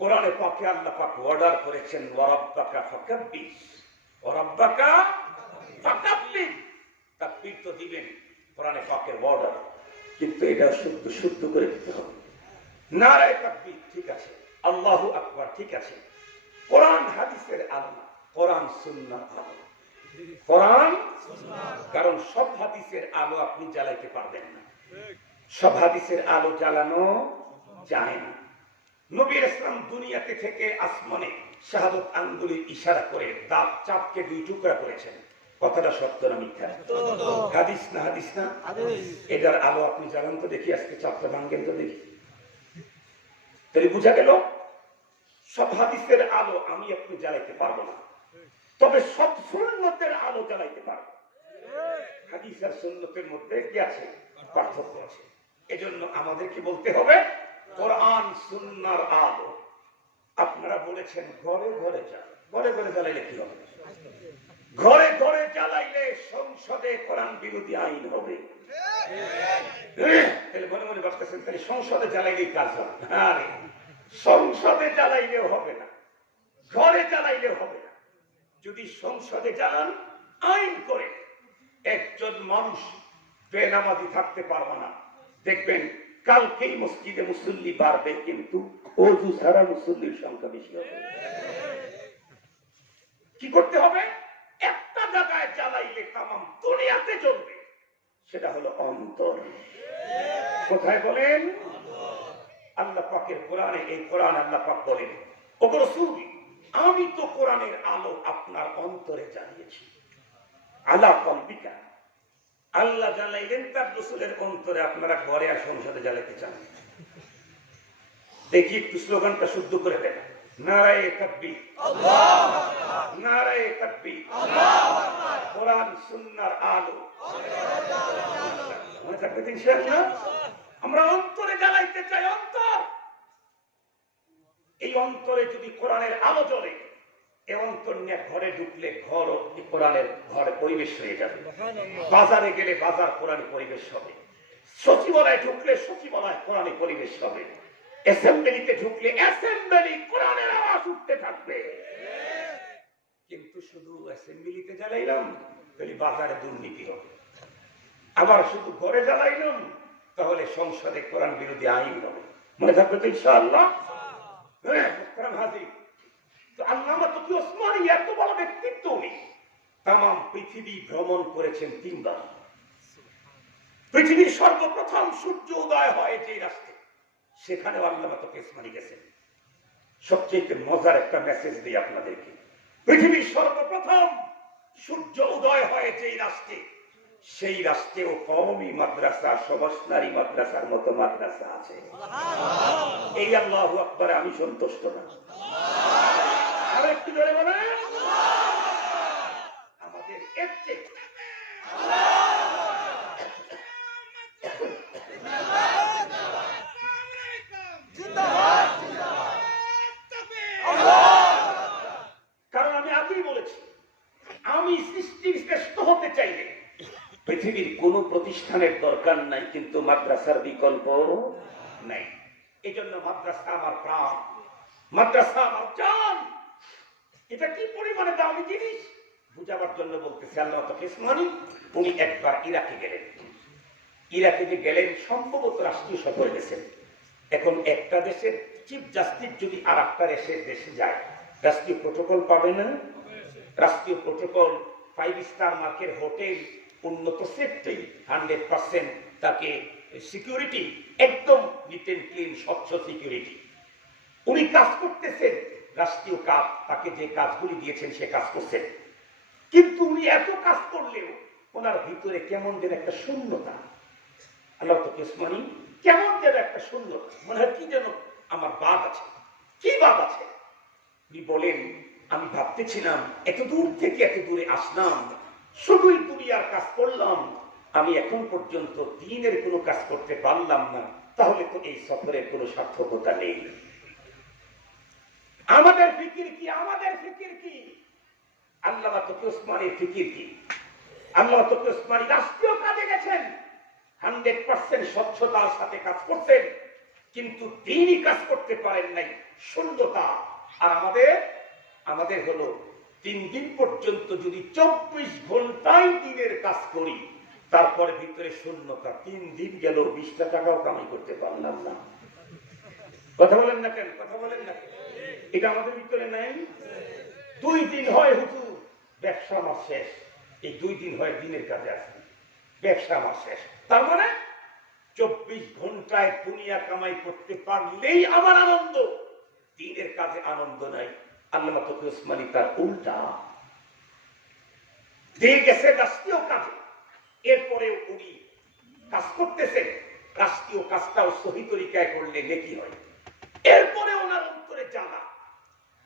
কোরআনে পাকে আল্লাহ পাক অর্ডার করেছেন ওয়ারাব্বাকা ফাকাব্বির, ওয়ারাব্বাকা ফাকাব্বির, তাকবীর তো দিবেন, কোরআনে পাকের অর্ডার, কিন্তু এটা শুদ্ধ শুদ্ধ করে দিতে হবে। নারায়ে তাকবীর ঠিক আছে, আল্লাহু আকবার ঠিক আছে, কোরআন হাদিসের আলো, কোরআন সুন্নাহর আলো, কোরআন, কারণ সব হাদিসের আলো আপনি জ্বালাইতে পারবেন না, সব হাদিসের আলো জ্বালানো যায় না। নবী ইসলাম দুনিয়াতে থেকে আসমানে শাহাদত আঙ্গুলের ইশারা করে দাঁত চাপকে 2 টুকরা করেছেন, কথাটা সত্য না মিথ্যা? হাদিস না হাদিস না? এটার আলো আপনি জ্বালান তো দেখি, আজকে চাপটা ভাঙ্গেন তো দেখি। তাহলে বুঝা গেল সব হাদিসের আলো আমি আপনি জ্বালাইতে পারবো না, তবে সব সুন্নতের আলো জ্বালাইতে পারবো। হাদিস আর সুন্নতের মধ্যে কি আছে? পার্থক্য আছে। এজন্য আমাদেরকে বলতে হবে কোরআন সুন্নাহর আলো। আপনারা বলেছেন ঘরে ঘরে জ্বালা, ঘরে ঘরে জ্বালাইলে কি হবে? ঘরে ঘরে জ্বালাইলে সংসদে কোরআন বিরোধী আইন হবে। তাহলে মনে মনে ভাবতেছেন তাহলে সংসদে জ্বালাইলেই কাজ হবে? আরে সংসদে জ্বালাইলেও হবে না, ঘরে জ্বালাইলেও হবে না। যদি সংসদে জ্বালান আইন করে, একজন মানুষ বেনামাজি থাকতে পারবে না, দেখবেন কালকেই মসজিদে মুসল্লি বাড়বে, কিন্তু ওযু ছাড়া মুসল্লির সংখ্যা বেশি হবে। কি করতে হবে? একটা জায়গায় জ্বালাইলে তামাম দুনিয়াতে চলবে, সেটা হলো অন্তর। কোথায় বলেন? আল্লাহ পাকের কোরআনে, এই কোরআন আল্লাহ পাক বলেন, ও রাসূল আমি তো কোরআনের আলো আপনার অন্তরে জ্বালিয়েছি, আলা কলবিকা, আল্লাহ জ্বালাইলেন তার রাসূলের অন্তরে, আপনারা ঘরে আর সংসদে জ্বালাইতে চান? দেখি একটু স্লোগানটা শুদ্ধ করে দেন, নারায়ে তাকবীর, আল্লাহু আকবার, নারায়ে তাকবীর, আল্লাহু আকবার, কোরআন সুন্নাহর আলো, মনে থাকবে ইনশাআল্লাহ। আমরা অন্তরে জ্বালাইতে চাই, অন্তর। এই অন্তরে যদি কোরআনের আলো জ্বলে, এই অন্তর নিয়ে ঘরে ঢুকলে ঘর কোরআনের ঘরে পরিবেশ হয়ে যাবে। বাজারে গেলে বাজার কোরআনের পরিবেশ হবে, সচিবালয়ে ঢুকলে সচিবালয় কোরআনের পরিবেশ হবে, অ্যাসেম্বলিতে ঢুকলে অ্যাসেম্বলি কোরআনের আওয়াজ উঠতে থাকবে। কিন্তু শুধু অ্যাসেম্বলিতে জ্বালাইলাম তাহলে বাজারে দুর্নীতি হবে, আবার শুধু ঘরে জ্বালাইলাম তাহলে সংসদে কোরআন বিরোধী আইন হবে। মনে থাকবে তো ইনশাআল্লাহ? আল্লামা তকি ওসমানী এত বড় ব্যক্তিত্ব, উনি তামাম পৃথিবী ভ্রমণ করেছেন 3 বার। পৃথিবীর সর্বপ্রথম সূর্য উদয় হয় যে রাস্তায়, সেখানেও আল্লামা তকি ওসমানী গেছেন। সবচেয়ে মজার একটা মেসেজ দিই আপনাদেরকে, পৃথিবীর সর্বপ্রথম সূর্য উদয় হয় যে রাস্তায়, সেই রাষ্ট্রেও কওমি মাদ্রাসা, সমাজনারী মাদ্রাসার মতো মাদ্রাসা আছে। এই আল্লাহু আকবার আমি সন্তুষ্ট না। আর একটু জোরে বলেন, আমাদের এর চেয়ে কারণ আমি আগেই বলেছি, আমি সৃষ্টির শ্রেষ্ঠ হতে চাইলে পৃথিবীর কোন প্রতিষ্ঠানের দরকার নাই, কিন্তু মাদ্রাসার বিকল্প নাই। এই জন্য মাদ্রাসা আমার প্রাণ, মাদ্রাসা আমার জান। এটা কি পরিমাণে দামি জিনিস বুঝাবার জন্য বলতেছি। আল্লামা তকি ওসমানী উনি একবার ইরাকে গেলেন। ইরাকে যে গেলেন সম্ভবত রাষ্ট্রীয় সফরে গেছেন। এখন একটা দেশের চিফ জাস্টিস যদি আর একটা দেশে যায়, রাষ্ট্রীয় প্রোটোকল পাবে না? রাষ্ট্রীয় প্রোটোকল, 5 স্টার মার্কের হোটেল, উন্নত সেফটি, 100% তাকে সিকিউরিটি, একদম নিট এন্ড ক্লিন, স্বচ্ছ সিকিউরিটি। উনি কাজ করতেছেন রাষ্ট্রীয় কাজ, তাকে যে কাজগুলি দিয়েছেন সে কাজ করছেন, কিন্তু উনি এত কাজ করলেও ওনার ভিতরে কেমন যেন একটা শূন্যতা। আল্লামা তকি ওসমানী কেমন যেন একটা শূন্যতা, মনে হয় কি যেন আমার বাদ আছে। কি বাদ আছে? উনি বলেন, আমি ভাবতেছিলাম এত দূর থেকে এত দূরে আসলাম, শুধুই দুনিয়ার কাজ করলাম, আমি এখন পর্যন্ত দ্বীনের কোনো কাজ করতে পারলাম না, তাহলে তো এই সফরের কোনো সার্থকতা নেই। আমাদের ফিকির কি? আমাদের ফিকির কি? আল্লামা তকি ওসমানীর ফিকির কি? আল্লামা তকি ওসমানী রাষ্ট্রীয় কাজে গেছেন, 100% স্বচ্ছতার সাথে কাজ করতেন, কিন্তু দিনই কাজ করতে পারেন নাই, শূন্যতা। আর আমাদের হলো 3 দিন পর্যন্ত যদি 24 ঘন্টায় দিনের কাজ করি, তারপরে ভিতরে শূন্যতা। 3 দিন গেল, 20টা টাকাও কামাই করতে পারলাম না। কথা বলেন না কেন? কথা বলেন না কেন? এটা আমাদের ভিতরে নাই। 2 দিন হয় হুজুর ব্যবসা আমার শেষ, এই 2 দিন হয় দিনের কাজে আসি, ব্যবসা আমার শেষ। তার মানে 24 ঘন্টায় দুনিয়া কামাই করতে পারলেই আমার আনন্দ, দিনের কাজে আনন্দ নাই। আল্লামা তকি ওসমানী তার উল্টা দিয়ে গেছে রাষ্ট্রীয় কাজে, এরপরে উনি কাজ করতেছেন, রাষ্ট্রীয় কাজটাও সহি তরিকায় করলে নেকি হয়। এরপরে ওনার অন্তরে জানা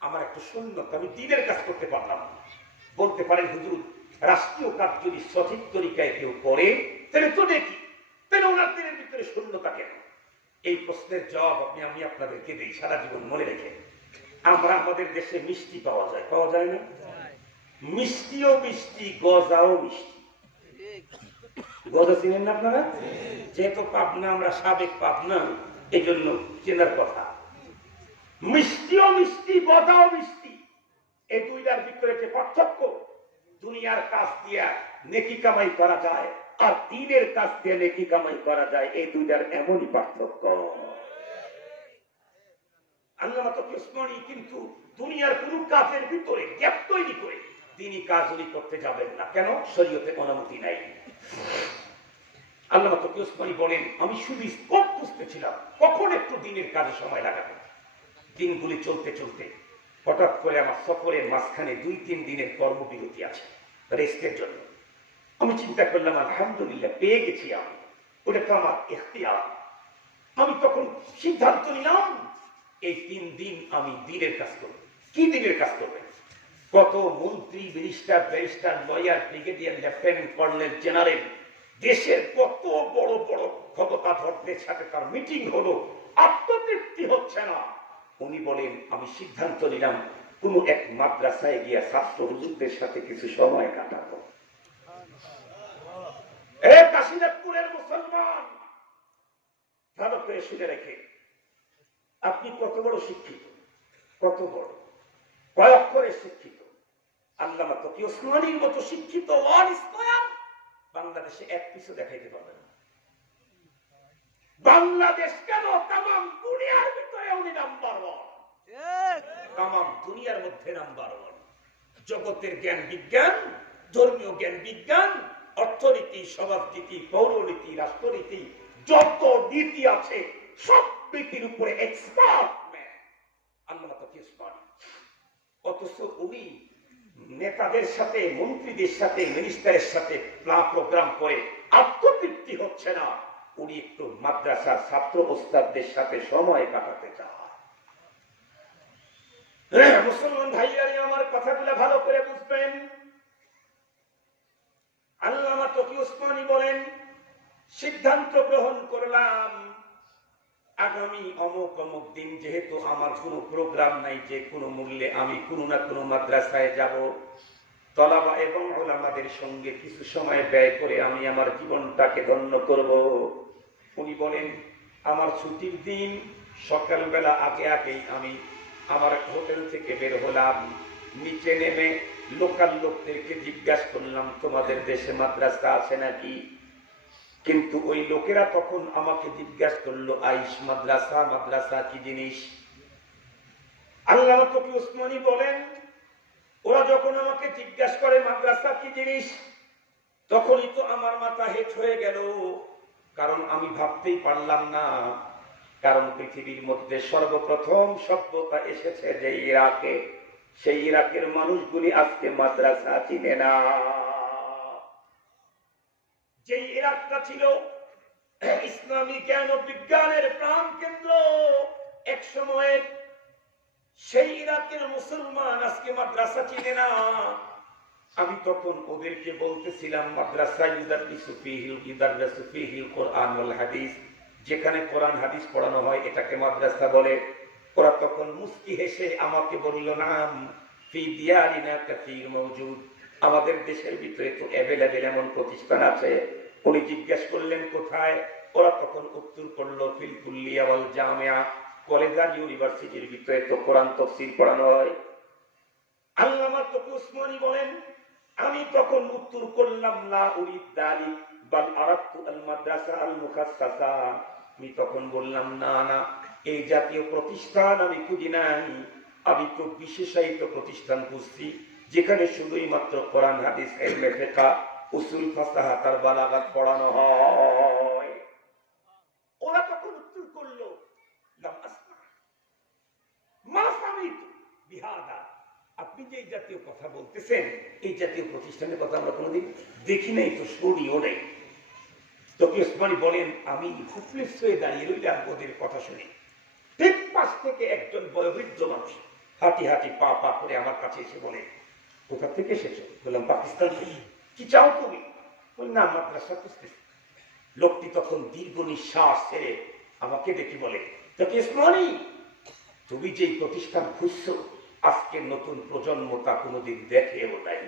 আমার একটু শূন্যতা, আমি দিনের কাজ করতে পারলাম না। বলতে পারেন হুজুর রাষ্ট্রীয় কাজ যদি সঠিক তরিকায় কেউ করে তাহলে তো দেখি, তাহলে ওনার দিনের ভিতরে শূন্যতা কেন? এই প্রশ্নের জবাব আমি আপনাদেরকে দিই, সারা জীবন মনে রেখে। আমরা আমাদের দেশে মিষ্টি পাওয়া যায়, পাওয়া যায় না? মিষ্টিও মিষ্টি, গজাও মিষ্টি। গজা চিনেন না আপনারা? যেহেতু পাবনা, আমরা সাবেক পাবনা, এই জন্য চেনার কথা। মিষ্টিও মিষ্টি, গজাও মিষ্টি, এই দুইটার ভিতরে যে পার্থক্য, দুনিয়ার কাজ দিয়া নেকি কামাই করা যায় আর দিনের কাজ দিয়ে নেকি কামাই করা যায়, এই দুইটার এমনই পার্থক্য। আল্লামা তকি ওসমানী কিন্তু দুনিয়ার কোন কাজের ভিতরে গ্যাপ তৈরি করে তিনি কাজ উনি করতে যাবেন না। কেন? শরীয়তে অনুমতি নাই। আল্লামা তকি ওসমানী বলেন, আমি শুধু স্পট বুঝতেছিলাম কখন একটু দিনের কাজে সময় লাগাবে। দিনগুলি চলতে চলতে হঠাৎ করে আমার সফরের মাঝখানে 2-3 দিনের কর্মবিরতি আছে রেস্টের জন্য। আমি চিন্তা করলাম আলহামদুলিল্লাহ পেয়ে গেছি আমি, ওটা তো আমার ইখতিয়ার। আমি তখন সিদ্ধান্ত নিলাম এই 3 দিন আমি দিনের কাজ করব। কি দিনের কাজ করবেন? কত মন্ত্রী, barrister, lawyer, brigadier, lieutenant colonel, general, দেশের কত বড় বড় ক্ষমতাধরদের সাথে তার মিটিং হলো, আত্মতৃপ্তি হচ্ছে না। উনি বলেন, আমি সিদ্ধান্ত নিলাম কোন এক মাদ্রাসায় গিয়া ছাত্র হুজুরদের সাথে কিছু সময় কাটাবো। কাশীনাথপুরের মুসলমান ভালো করে শুনে রেখে, আপনি কত বড় শিক্ষিত, কত বড়, কয় অক্ষরে শিক্ষিত। আল্লামা তকি ওসমানীর মতো শিক্ষিত বাংলাদেশে এক পিছু দেখাইতে পারবে না। বাংলাদেশ কেন, তামাম দুনিয়ার ভিতরে উনি নাম্বার 1, তামাম দুনিয়ার মধ্যে নাম্বার 1। জগতের জ্ঞান বিজ্ঞান, ধর্মীয় জ্ঞান বিজ্ঞান, অর্থনীতি, সমাজনীতি, পৌরনীতি, রাষ্ট্রনীতি, যত নীতি আছে সব নীতির উপরে এক্সপার্ট ম্যান আল্লামা তকি ওসমানী। অথচ উনি নেতাদের সাথে, মন্ত্রীদের সাথে, মিনিস্টারের সাথে প্রোগ্রাম করে আত্মতৃপ্তি হচ্ছে না। উনি একটু মাদ্রাসার ছাত্র ওস্তাদদের সাথে সময় কাটাতে চান। মুসলমান ভাইয়ারে আমার কথাগুলো ভালো করে বুঝবেন। আল্লামা তকি ওসমানী বলেন, সিদ্ধান্ত গ্রহণ করলাম আগামী অমুক অমুক দিন, যেহেতু আমার কোনো প্রোগ্রাম নাই, যে কোনো মূল্যে আমি কোনো না কোনো মাদ্রাসায় যাব, তলাবা এবং ওলামাদের সঙ্গে কিছু সময় ব্যয় করে আমি আমার জীবনটাকে ধন্য করব। উনি বলেন, আমার ছুটির দিন সকালবেলা আগেই আমি আমার হোটেল থেকে বের হলাম, নিচে নেমে লোকাল লোকদেরকে জিজ্ঞাসা করলাম তোমাদের দেশে মাদ্রাসা আছে নাকি। কিন্তু ওই লোকেরা তখন আমাকে জিজ্ঞাসা করলো, আইস মাদ্রাসা, মাদ্রাসা কি জিনিস? আল্লামা তকি ওসমানী বলেন, ওরা যখন আমাকে জিজ্ঞাসা করে মাদ্রাসা কি জিনিস, তখনই তো আমার মাথা হেট হয়ে গেল। কারণ আমি ভাবতেই পারলাম না, কারণ পৃথিবীর মধ্যে সর্বপ্রথম সভ্যতা এসেছে যে ইরাকে, সেই ইরাকের মানুষগুলি আজকে মাদ্রাসা চিনে না। যে ইরাকটা ছিল ইসলামী জ্ঞান ও বিজ্ঞানের প্রাণ কেন্দ্র এক সময়ে, সেই ইরাকের মুসলমান আজকে মাদ্রাসা চিনে না। আমি তখন ওদেরকে বলতেছিলাম, মাদ্রাসা ইউদাররিসু ফীহিল কোরআন ওয়াল হাদিস, যেখানে কোরআন হাদিস পড়ানো হয় এটাকে মাদ্রাসা বলে। ওরা তখন মুস্কি হেসে আমাকে বলল, নাম ফি দিয়ারিনা কাসীর মওজুদ, আমাদের দেশের ভিতরে তো অ্যাভেলেবেল এমন প্রতিষ্ঠান আছে। উনি জিজ্ঞেস করলেন কোথায়? ওরা তখন উত্তর করলো ফিল কুল্লিয়া ওয়াল জামিয়া, কলেজ আর ইউনিভার্সিটির ভিতরে তো কোরআন তাফসীর পড়ানো হয়। আল্লামা তকি উসমানী বলেন, আমি তখন উত্তর করলাম লা উরিদ যালিক বাল আরাদতু আল মাদ্রাসা আল মুখাসসাসা। আমি তখন বললাম না না, এই জাতীয় প্রতিষ্ঠান আমি খুঁজি নাই, আমি তো বিশেষায়িত প্রতিষ্ঠান খুঁজছি যেখানে শুধুই মাত্র কোরআন হাদিস ইলমে ফিকহ উসুল ফাসাহাত আর বালাগাত পড়ানো হয়। ওরা তখন উত্তর করলো লাম আসমা মা সামিতু বিহাদা, আপনি যে এই জাতীয় কথা বলতেছেন, এই জাতীয় প্রতিষ্ঠানের কথা আমরা কোনোদিন দেখি নাই, তো শুনিও নাই। তকি উসমানী বলেন, আমি হুফলিস হয়ে দাঁড়িয়ে রইলাম ওদের কথা শুনে। ঠিক পাশ থেকে একজন বয়োবৃদ্ধ মানুষ হাঁটি হাঁটি পা পা করে আমার কাছে এসে বলে, কোথা থেকে এসেছো? বললাম পাকিস্তান থেকে। কি চাও তুমি? বলি না, মাদ্রাসা খুঁজতেছি। লোকটি তখন দীর্ঘ নিঃশ্বাস ছেড়ে আমাকে দেখি বলে, তকি উসমানী, তুমি যেই প্রতিষ্ঠান খুঁজছো, আজকের নতুন প্রজন্ম তা কোনোদিন দেখেও নাই,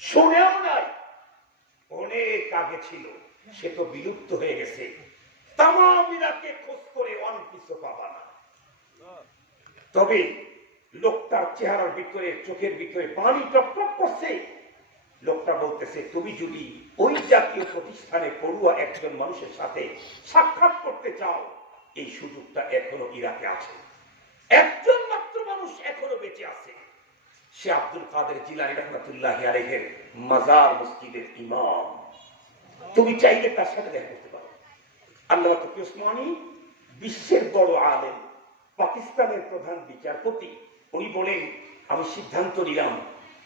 শুনেও নাই। অনেক আগে ছিল, সে তো বিলুপ্ত হয়ে গেছে। তামাম ইরাকে খোঁজ করে ওয়ান পিসও পাবা না। তবে লোকটার চেহারার ভিতরে, চোখের ভিতরে পানি টপটপ করছে। লোকটা বলতেছে, তুমি যদি ওই জাতীয় প্রতিষ্ঠানে পড়ুয়া একজন মানুষের সাথে সাক্ষাৎ করতে চাও, এই সুযোগটা এখনো ইরাকে আছে। একজন মাত্র মানুষ এখনো বেঁচে আছে, সে আব্দুল কাদের জিলানী রাহমাতুল্লাহি আলাইহির মাজার মসজিদের ইমাম। তুমি চাইলে তার সাথে দেখা করতে পারো। আল্লামা তকি উসমানী বিশ্বের বড় আলেম, পাকিস্তানের প্রধান বিচারপতি। উনি বলেন, আমি সিদ্ধান্ত নিলাম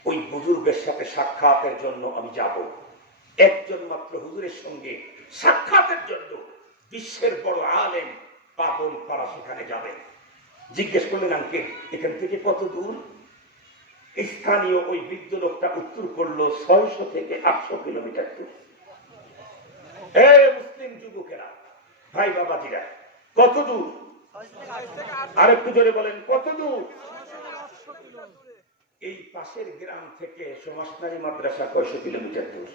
ওই বুজুর্গের সাথে সাক্ষাতের জন্য আমি যাব। একজন মাত্র হুজুরের সঙ্গে সাক্ষাতের জন্য বিশ্বের বড় আলেম পাগল পাড়া সেখানে যাবেন। জিজ্ঞেস করলেন, আঙ্কেল এখান থেকে কত দূর? স্থানীয় ওই বৃদ্ধ লোকটা উত্তর করলো, 600 থেকে 800 কিলোমিটার দূর। মুসলিম যুবকেরা, ভাই বাবাজিরা, কত দূর? আরেকটু জোরে বলেন, কত দূর? এই পাশের গ্রাম থেকে সমাজনারী মাদ্রাসা 600 কিলোমিটার দূর।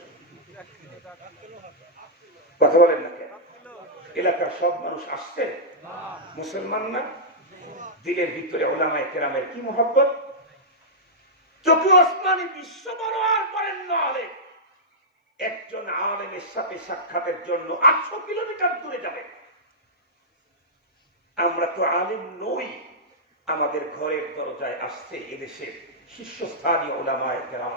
কথা বলেন না কেন? এলাকার সব মানুষ আসছে, মুসলমান না? দিলের ভিতরে উলামায়ে কেরামের কি মহব্বত। তকি উসমানী বিশ্ব বড় আর করেন না আলেম, একজন আলেমের সাথে সাক্ষাতের জন্য 800 কিলোমিটার দূরে যাবে। আমরা তো আলেম নই, আমাদের ঘরের দরজায় আসছে এদেশের শীর্ষস্থানীয় উলামায়ে কেরাম,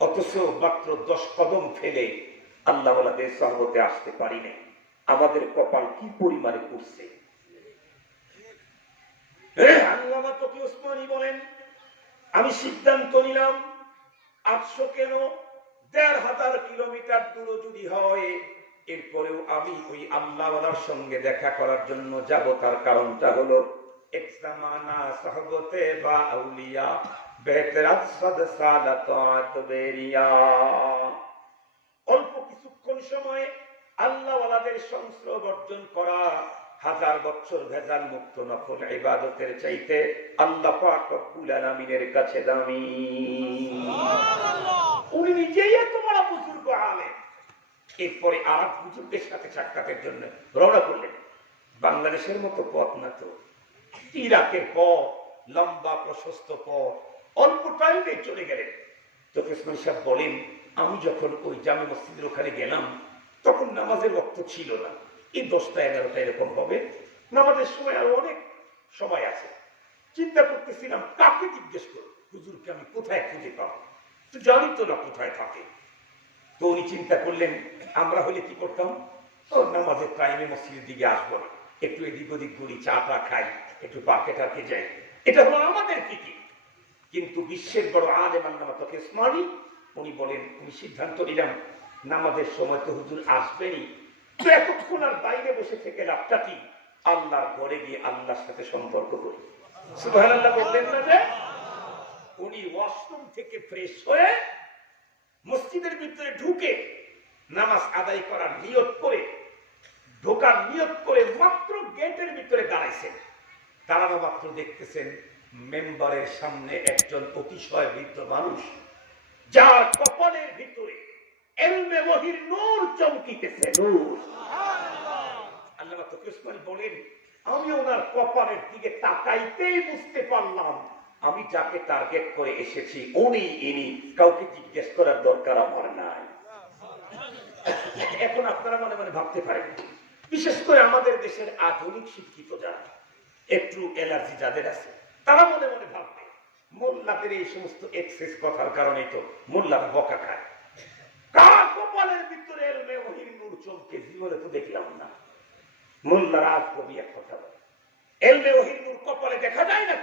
অথচ মাত্র 10 কদম ফেলে আল্লাহ ওয়ালাদের সহবতে আসতে পারি না। আমাদের কপাল কি পরিমাণে করছে। আল্লামা তকি উসমানী বলেন, আমি সিদ্ধান্ত নিলাম 800 কেন, 1500 কিলোমিটার দূর যদি হয়, এরপরেও আমি ওই আল্লাহওয়ালার সঙ্গে দেখা করার জন্য যাব। তার কারণটা হলো, এক জামানা সহবতে বা আউলিয়া বেহতরাত সাদাত বেরিয়া, অল্প কিছুক্ষণ সময়ে আল্লাহওয়ালাদের সংস্রব অর্জন করা 1000 বছর ভেজাল মুক্ত নফল ইবাদতের চাইতে আল্লাহ পাক রব্বুল আলামিনের কাছে দামি। উনি নিজেই এত বড় বুজুর্গ আলেম। এরপরে আর বুজুর্গের সাথে সাক্ষাতের জন্য রওনা করলেন। বাংলাদেশের মতো পথ না তো, ইরাকের পথ, লম্বা প্রশস্ত পথ, অল্প টাইমে চলে গেলেন। তকি উসমানী সাহেব বলেন, আমি যখন ওই জামে মসজিদের ওখানে গেলাম, তখন নামাজের ওয়াক্ত ছিল না, এই 10টা 11টা এরকম হবে। নামাজের সময় আরো অনেক সময় আছে। চিন্তা করতেছিলাম কাকে জিজ্ঞেস করব, হুজুরকে আমি কোথায় খুঁজে পাবো, তো জানি তো না কোথায় থাকে। তো উনি চিন্তা করলেন, আমরা হলে কি করতাম, ও নামাজের টাইমে মসজিদের দিকে আসবো না, একটু এদিক ওদিক ঘুরি, চা টা খাই, একটু পার্কে টার্কে যাই, এটা হলো আমাদের ফিকির। কিন্তু বিশ্বের বড় আলেম আল্লামা তকি উসমানী, উনি বলেন, আমি সিদ্ধান্ত নিলাম নামাজের সময় তো হুজুর আসবেনই, তো এতক্ষণ আর বাইরে বসে থেকে লাভটা কি, আল্লাহর ঘরে গিয়ে আল্লাহর সাথে সম্পর্ক করি। সুবহানাল্লাহ বললেন না যে? উনি ওয়াশরুম থেকে ফ্রেশ হয়ে মসজিদের ভিতরে ঢুকে নামাজ আদায় করার নিয়ত করে, ঢোকার নিয়ত করে মাত্র গেটের ভিতরে দাঁড়াইছেন। দাঁড়ানো মাত্র দেখতেছেন মেম্বারের সামনে একজন অতিশয় বৃদ্ধ মানুষ, যার কপালের ভিতরে ইলমে ওহীর নূর চমকিতেছে, নূর। আল্লামা তকি ওসমানী বলেন, আমি ওনার কপালের দিকে তাকাইতেই বুঝতে পারলাম আমি যাকে টার্গেট করে এসেছি ইনি, কাউকে জিজ্ঞেস করার দরকার আমার নাই। এখন আপনারা মনে মনে ভাবতে পারেন, বিশেষ করে আমাদের দেশের আধুনিক শিক্ষিত যারা, একটু এলার্জি যাদের আছে, তারা মনে মনে ভাববে মোল্লাদের এই সমস্ত এক্সেস কথার কারণে তো মোল্লারা বকা খায়। কার কপালের ভিতরে এলমে ওহির নূর চমকে জীবনে তো দেখলাম না। মোল্লারা আজ কবি এক কথা বলে, এলমে ওহির নূর কপালে দেখা যায় না।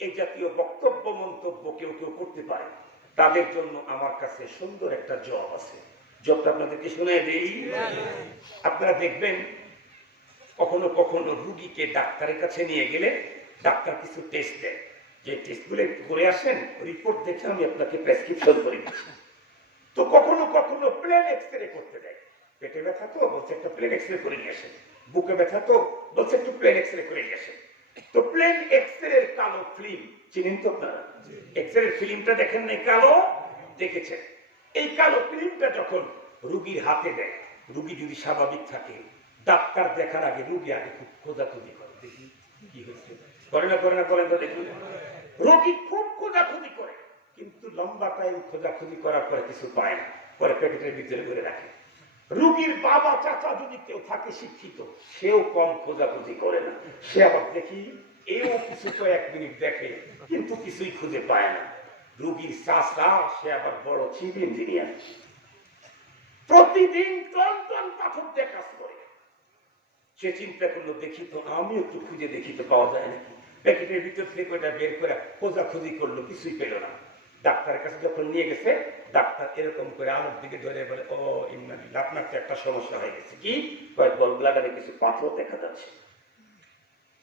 এই জাতীয় বক্তব্য মন্তব্য কেউ কেউ করতে পারে, তাদের জন্য আমার কাছে সুন্দর একটা জব আছে। জবটা আপনাদেরকে শুনে দিই। আপনারা দেখবেন কখনো কখনো রুগীকে ডাক্তারের কাছে নিয়ে গেলে ডাক্তার কিছু টেস্ট দেয়, যে টেস্টগুলো করে আসেন, রিপোর্ট দেখে আমি আপনাকে প্রেসক্রিপশন করে দিচ্ছি। তো কখনো কখনো প্লেন এক্সরে করতে দেয়। পেটে ব্যথা তো বলছে একটা প্লেন এক্সরে করে নিয়ে আসেন, বুকে ব্যথা তো বলছে একটু প্লেন এক্সরে করে নিয়ে আসেন। তো প্লেন এক্সরে কালো ফিল্ম চিনেন তো আপনারা? এক্সরে ফিল্মটা দেখেন নাই? কালো দেখেছেন? এই কালো ফিল্মটা যখন রুগীর হাতে দেয়, রুগী যদি স্বাভাবিক থাকে, ডাক্তার দেখার আগে রুগী আগে খুব খোঁজাখুঁজি করে, দেখি কি হয়েছে, করে না করে না করেন তো দেখি। রোগী খুব খোঁজাখুঁজি করে, কিন্তু লম্বা টাইম খোঁজাখুঁজি করার পরে কিছু পায় না, পরে প্যাকেটের ভিতরে করে রাখে। রুগীর বাবা চাচা যদি কেউ থাকে শিক্ষিত, সেও কম খোঁজাখুঁজি করে না, সে আবার দেখি এও কিছু তো 1 মিনিট দেখে, কিন্তু কিছুই খুঁজে পায় না। রুগীর চাচা সে আবার বড় চিফ ইঞ্জিনিয়ার, প্রতিদিন টন টন পাথর দিয়ে কাজ করে। সে চিন্তা করলো দেখি তো আমি একটু খুঁজে দেখি তো পাওয়া যায় নাকি। প্যাকেটের ভিতর থেকে ওটা বের করে খোঁজাখুঁজি করলো, কিছুই পেল না। ডাক্তারের কাছে যখন নিয়ে গেছে, ডাক্তার এরকম করে আলোর দিকে ধরে বলে, ও ইন্নালিল্লাহ, আপনার তো একটা সমস্যা হয়ে গেছে। কি? গল ব্লাডারে কিছু পাথর দেখা যাচ্ছে।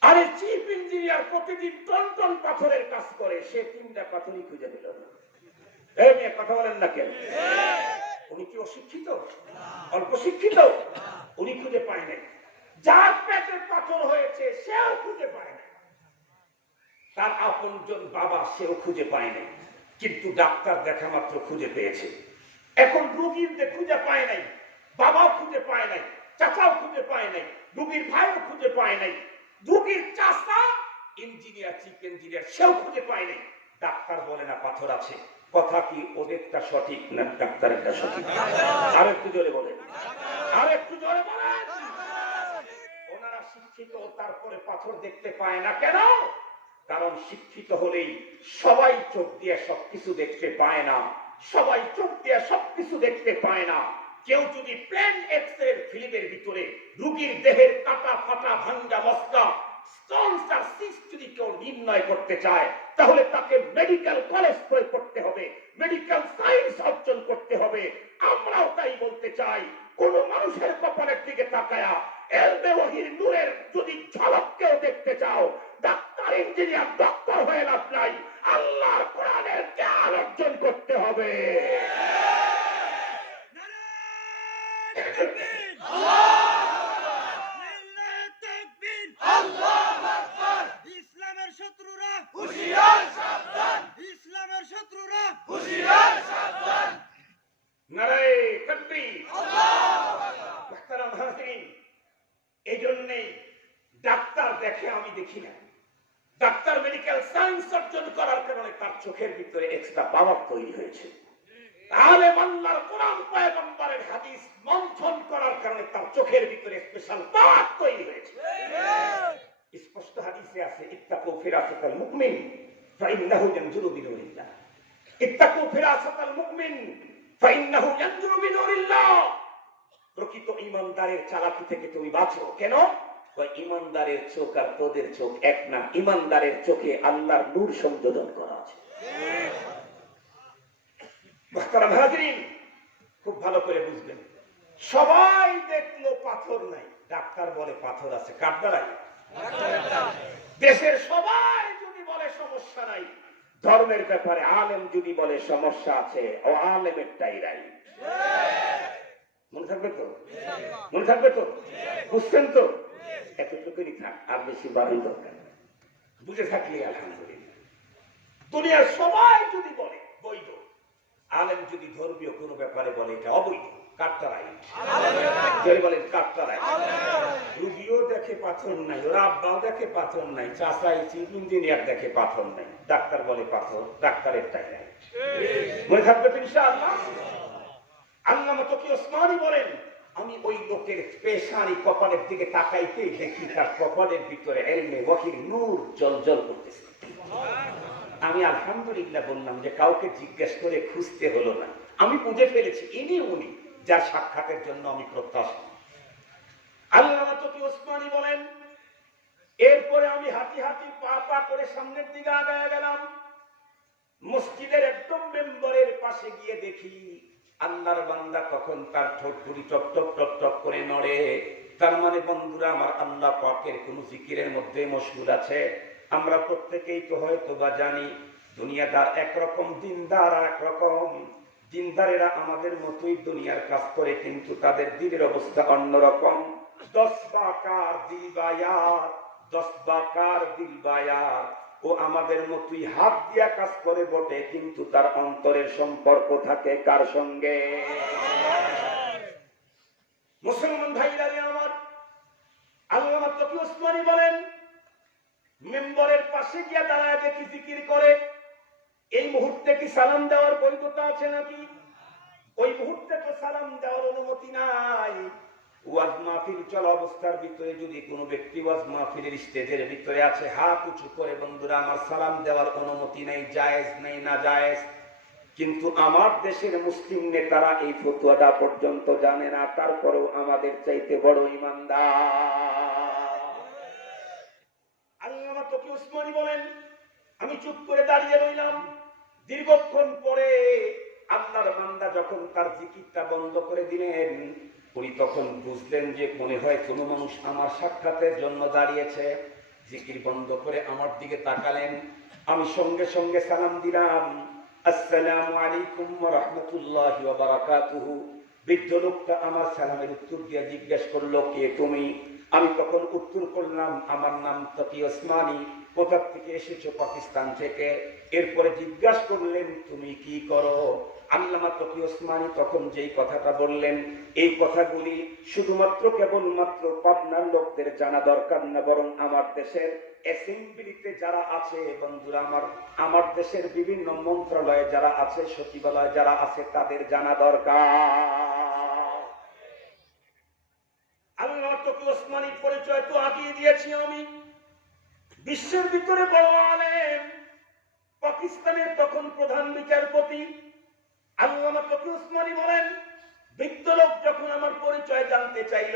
আরে চিফ ইঞ্জিনিয়ার প্রতিদিন টন টন পাথরের কাজ করে, সে 3টা পাথরই খুঁজে পেল না। এই নিয়ে কথা বলেন না কেন? উনি কি অশিক্ষিত? অল্প শিক্ষিত? উনি খুঁজে পায় নাই। যার পেটে পাথর হয়েছে সেও খুঁজে পায় না, তার আপনজন বাবা সেও খুঁজে পায় নাই, কিন্তু ডাক্তার দেখা মাত্র খুঁজে পেয়েছে। এখন রুগীর যে খুঁজে পায় নাই, বাবাও খুঁজে পায় নাই, চাচাও খুঁজে পায় নাই, রুগীর ভাইও খুঁজে পায় নাই, রুগীর চাচা ইঞ্জিনিয়ার, চিফ ইঞ্জিনিয়ার, সেও খুঁজে পায় নাই। ডাক্তার বলে না পাথর আছে। কথা কি ওদেরটা সঠিক না ডাক্তারেরটা সঠিক? আর একটু জোরে বলেন, আর একটু জোরে বলেন। ওনারা শিক্ষিত, তারপরে পাথর দেখতে পায় না কেন? কারণ শিক্ষিত হলেই সবাই চোখ দিয়ে সবকিছু দেখতে পায় না, সবাই চোখ দিয়ে সবকিছু দেখতে পায় না। কেউ যদি প্লেন এক্সরে ফিল্মের ভিতরে রুগীর দেহের কাটা ফাটা ভাঙ্গা মস্কা স্টোনস আর সিস্ট যদি কেউ নির্ণয় করতে চায়, তাহলে তাকে মেডিকেল কলেজ পড়তে হবে, মেডিকেল সায়েন্স অর্জন করতে হবে। আমরাও তাই বলতে চাই, কোন মানুষের কপালের দিকে তাকায়া এলমে ওহির নূরের যদি ঝলক কেউ দেখতে চাও, ডাক্তার ইঞ্জিনিয়ার ডক্টর হয়ে লাভ নাই, আল্লাহর কোরআনের জ্ঞান অর্জন করতে হবে। ইসলামের শত্রুরা হুঁশিয়ার সাবধান, ইসলামের শত্রুরা হুঁশিয়ার সাবধান। নারায়ে তাকবীর, আল্লাহু আকবার। মুহতারাম হাজিরিন, এই জন্যই ডাক্তার দেখে আমি দেখি না। ডাক্তার মেডিকেল সায়েন্স অর্জন করার কারণে তার চোখের ভিতরে এক্সট্রা পাওয়ার তৈরি হয়েছে। আলেম আল্লাহর কোরআন পয়গম্বরের হাদিস মন্থন করার কারণে তার চোখের ভিতরে স্পেশাল পাওয়ার তৈরি হয়েছে। স্পষ্ট হাদিসে আছে, ইত্তাকু ফিরাসাতাল মুমিন ফাইন্নাহু ইয়ানজুরু বিনুরিল্লাহ। ইত্তাকু ফিরাসাতাল মুমিন ফাইন্নাহু ইয়ানজুরু বিনুরিল্লাহ। প্রকৃত ঈমানদারের চালাকি থেকে তুমি বাঁচো। কেন? ঈমানদারের চোখ আর তোদের চোখ এক না, ঈমানদারের চোখে আল্লাহর নূর সংযোজন করা আছে। মুহতারাম হাজিরিন, খুব ভালো করে বুঝবেন। সবাই দেখলো পাথর নাই, ডাক্তার বলে পাথর আছে। কার দ্বারাই? দেশের সবাই যদি বলে সমস্যা নাই, ধর্মের ব্যাপারে আলেম যদি বলে সমস্যা আছে, ও আলেমেরটাই রাই। মনে থাকবে তো? মনে থাকবে তো? বুঝছেন তো? এতটুকুই থাক, আর বেশি বাড়ি দরকার। বুঝে থাকলে আলহামদুলিল্লাহ। দুনিয়ার সবাই যদি বলে বৈধ, আলেম যদি ধর্মীয় কোনো ব্যাপারে বলে এটা অবৈধ, কাটতারাই বলেন কাটতারাই। রুগীও দেখে পাথর নাই, ওরা আব্বাও দেখে পাথর নাই, চাষাই চিফ ইঞ্জিনিয়ার দেখে পাথর নাই, ডাক্তার বলে পাথর, ডাক্তারের টাই নাই। মনে থাকবে তো ইনশাআল্লাহ। আল্লামা তকি ওসমানী বলেন, আমি ওই লোকের পেশানি কপালের দিকে তাকাইতে দেখি তার কপালের ভিতরে এলমে ওয়াহির নূর জ্বলজ্বল করতেছে। আমি আলহামদুলিল্লাহ বললাম যে কাউকে জিজ্ঞেস করে খুঁজতে হলো না, আমি বুঝে ফেলেছি ইনি উনি যার সাক্ষাতের জন্য আমি প্রত্যাশা। আল্লামা তকি ওসমানী বলেন, এরপরে আমি হাঁটি হাঁটি পা পা করে সামনের দিকে আগায় গেলাম। মসজিদের একদম মেম্বরের পাশে গিয়ে দেখি আল্লাহর বান্দা তখন তার ঠোঁট দুটি টপ টপ টপ টপ করে নড়ে। তার মানে বন্ধুরা আমার আল্লাহ পাকের কোন জিকিরের মধ্যে মশগুল আছে। আমরা প্রত্যেকেই তো হয়তো বা জানি দুনিয়াদার একরকম, দিনদার আর একরকম। দিনদারেরা আমাদের মতোই দুনিয়ার কাজ করে, কিন্তু তাদের দিনের অবস্থা অন্যরকম। 10 বাকার দিল বায়ার, 10 বাকার দিল বায়ার। ও আমাদের মতোই হাত দিয়া কাজ করে বটে, কিন্তু তার অন্তরের সম্পর্ক থাকে কার সঙ্গে? মুসলমান ভাইরা আমার, আল্লামা তকি ওসমানী বলেন, মেম্বরের পাশে গিয়া দাঁড়ায় দেখি জিকির করে। এই মুহূর্তে কি সালাম দেওয়ার বৈধতা আছে নাকি? ওই মুহূর্তে তো সালাম দেওয়ার অনুমতি নাই। ওয়াজ মাহফিল চলা অবস্থার ভিতরে যদি কোনো ব্যক্তি ওয়াজ মাহফিলের স্টেজের ভিতরে আছে, হাত উঁচু করে বন্ধুরা আমার সালাম দেওয়ার অনুমতি নেই, জায়েজ নেই, না জায়েজ। কিন্তু আমার দেশের মুসলিম নেতারা এই ফতোয়াটা পর্যন্ত জানে না, তারপরেও আমাদের চাইতে বড় ঈমানদার। আল্লামা তকি ওসমানী বলেন, আমি চুপ করে দাঁড়িয়ে রইলাম। দীর্ঘক্ষণ পরে আল্লাহর বান্দা যখন তার জিকিরটা বন্ধ করে দিলেন, উনি তখন বুঝলেন যে মনে হয় কোনো মানুষ আমার সাক্ষাতের জন্য দাঁড়িয়েছে। জিকির বন্ধ করে আমার দিকে তাকালেন। আমি সঙ্গে সঙ্গে সালাম দিলাম, আসসালামু আলাইকুম ওয়া রাহমাতুল্লাহি ওয়া বারাকাতুহু। বৃদ্ধ লোকটা আমার সালামের উত্তর দিয়ে জিজ্ঞেস করলো, কে তুমি? আমি তখন উত্তর করলাম, আমার নাম তকি ওসমানী। কোথা থেকে এসেছো? পাকিস্তান থেকে। এরপরে জিজ্ঞাসা করলেন, তুমি কি করো? আল্লামা তকি ওসমানী তখন যেই কথাটা বললেন, এই কথাগুলি শুধুমাত্র কেবলমাত্র পাবনার লোকদের জানা দরকার না, বরং আমার দেশের অ্যাসেম্বলিতে যারা আছে বন্ধুরা আমার দেশের বিভিন্ন মন্ত্রণালয়ে যারা আছে, সচিবালয়ে যারা আছে, তাদের জানা দরকার। আল্লামা তকি ওসমানীর পরিচয় তো আগিয়ে দিয়েছি আমি। বিশ্বের ভিতরে বড় আলেম, পাকিস্তানের তখন প্রধান বিচারপতি। আল্লামা তকি ওসমানী বলেন, বৃদ্ধ লোক যখন আমার পরিচয় জানতে চাইল,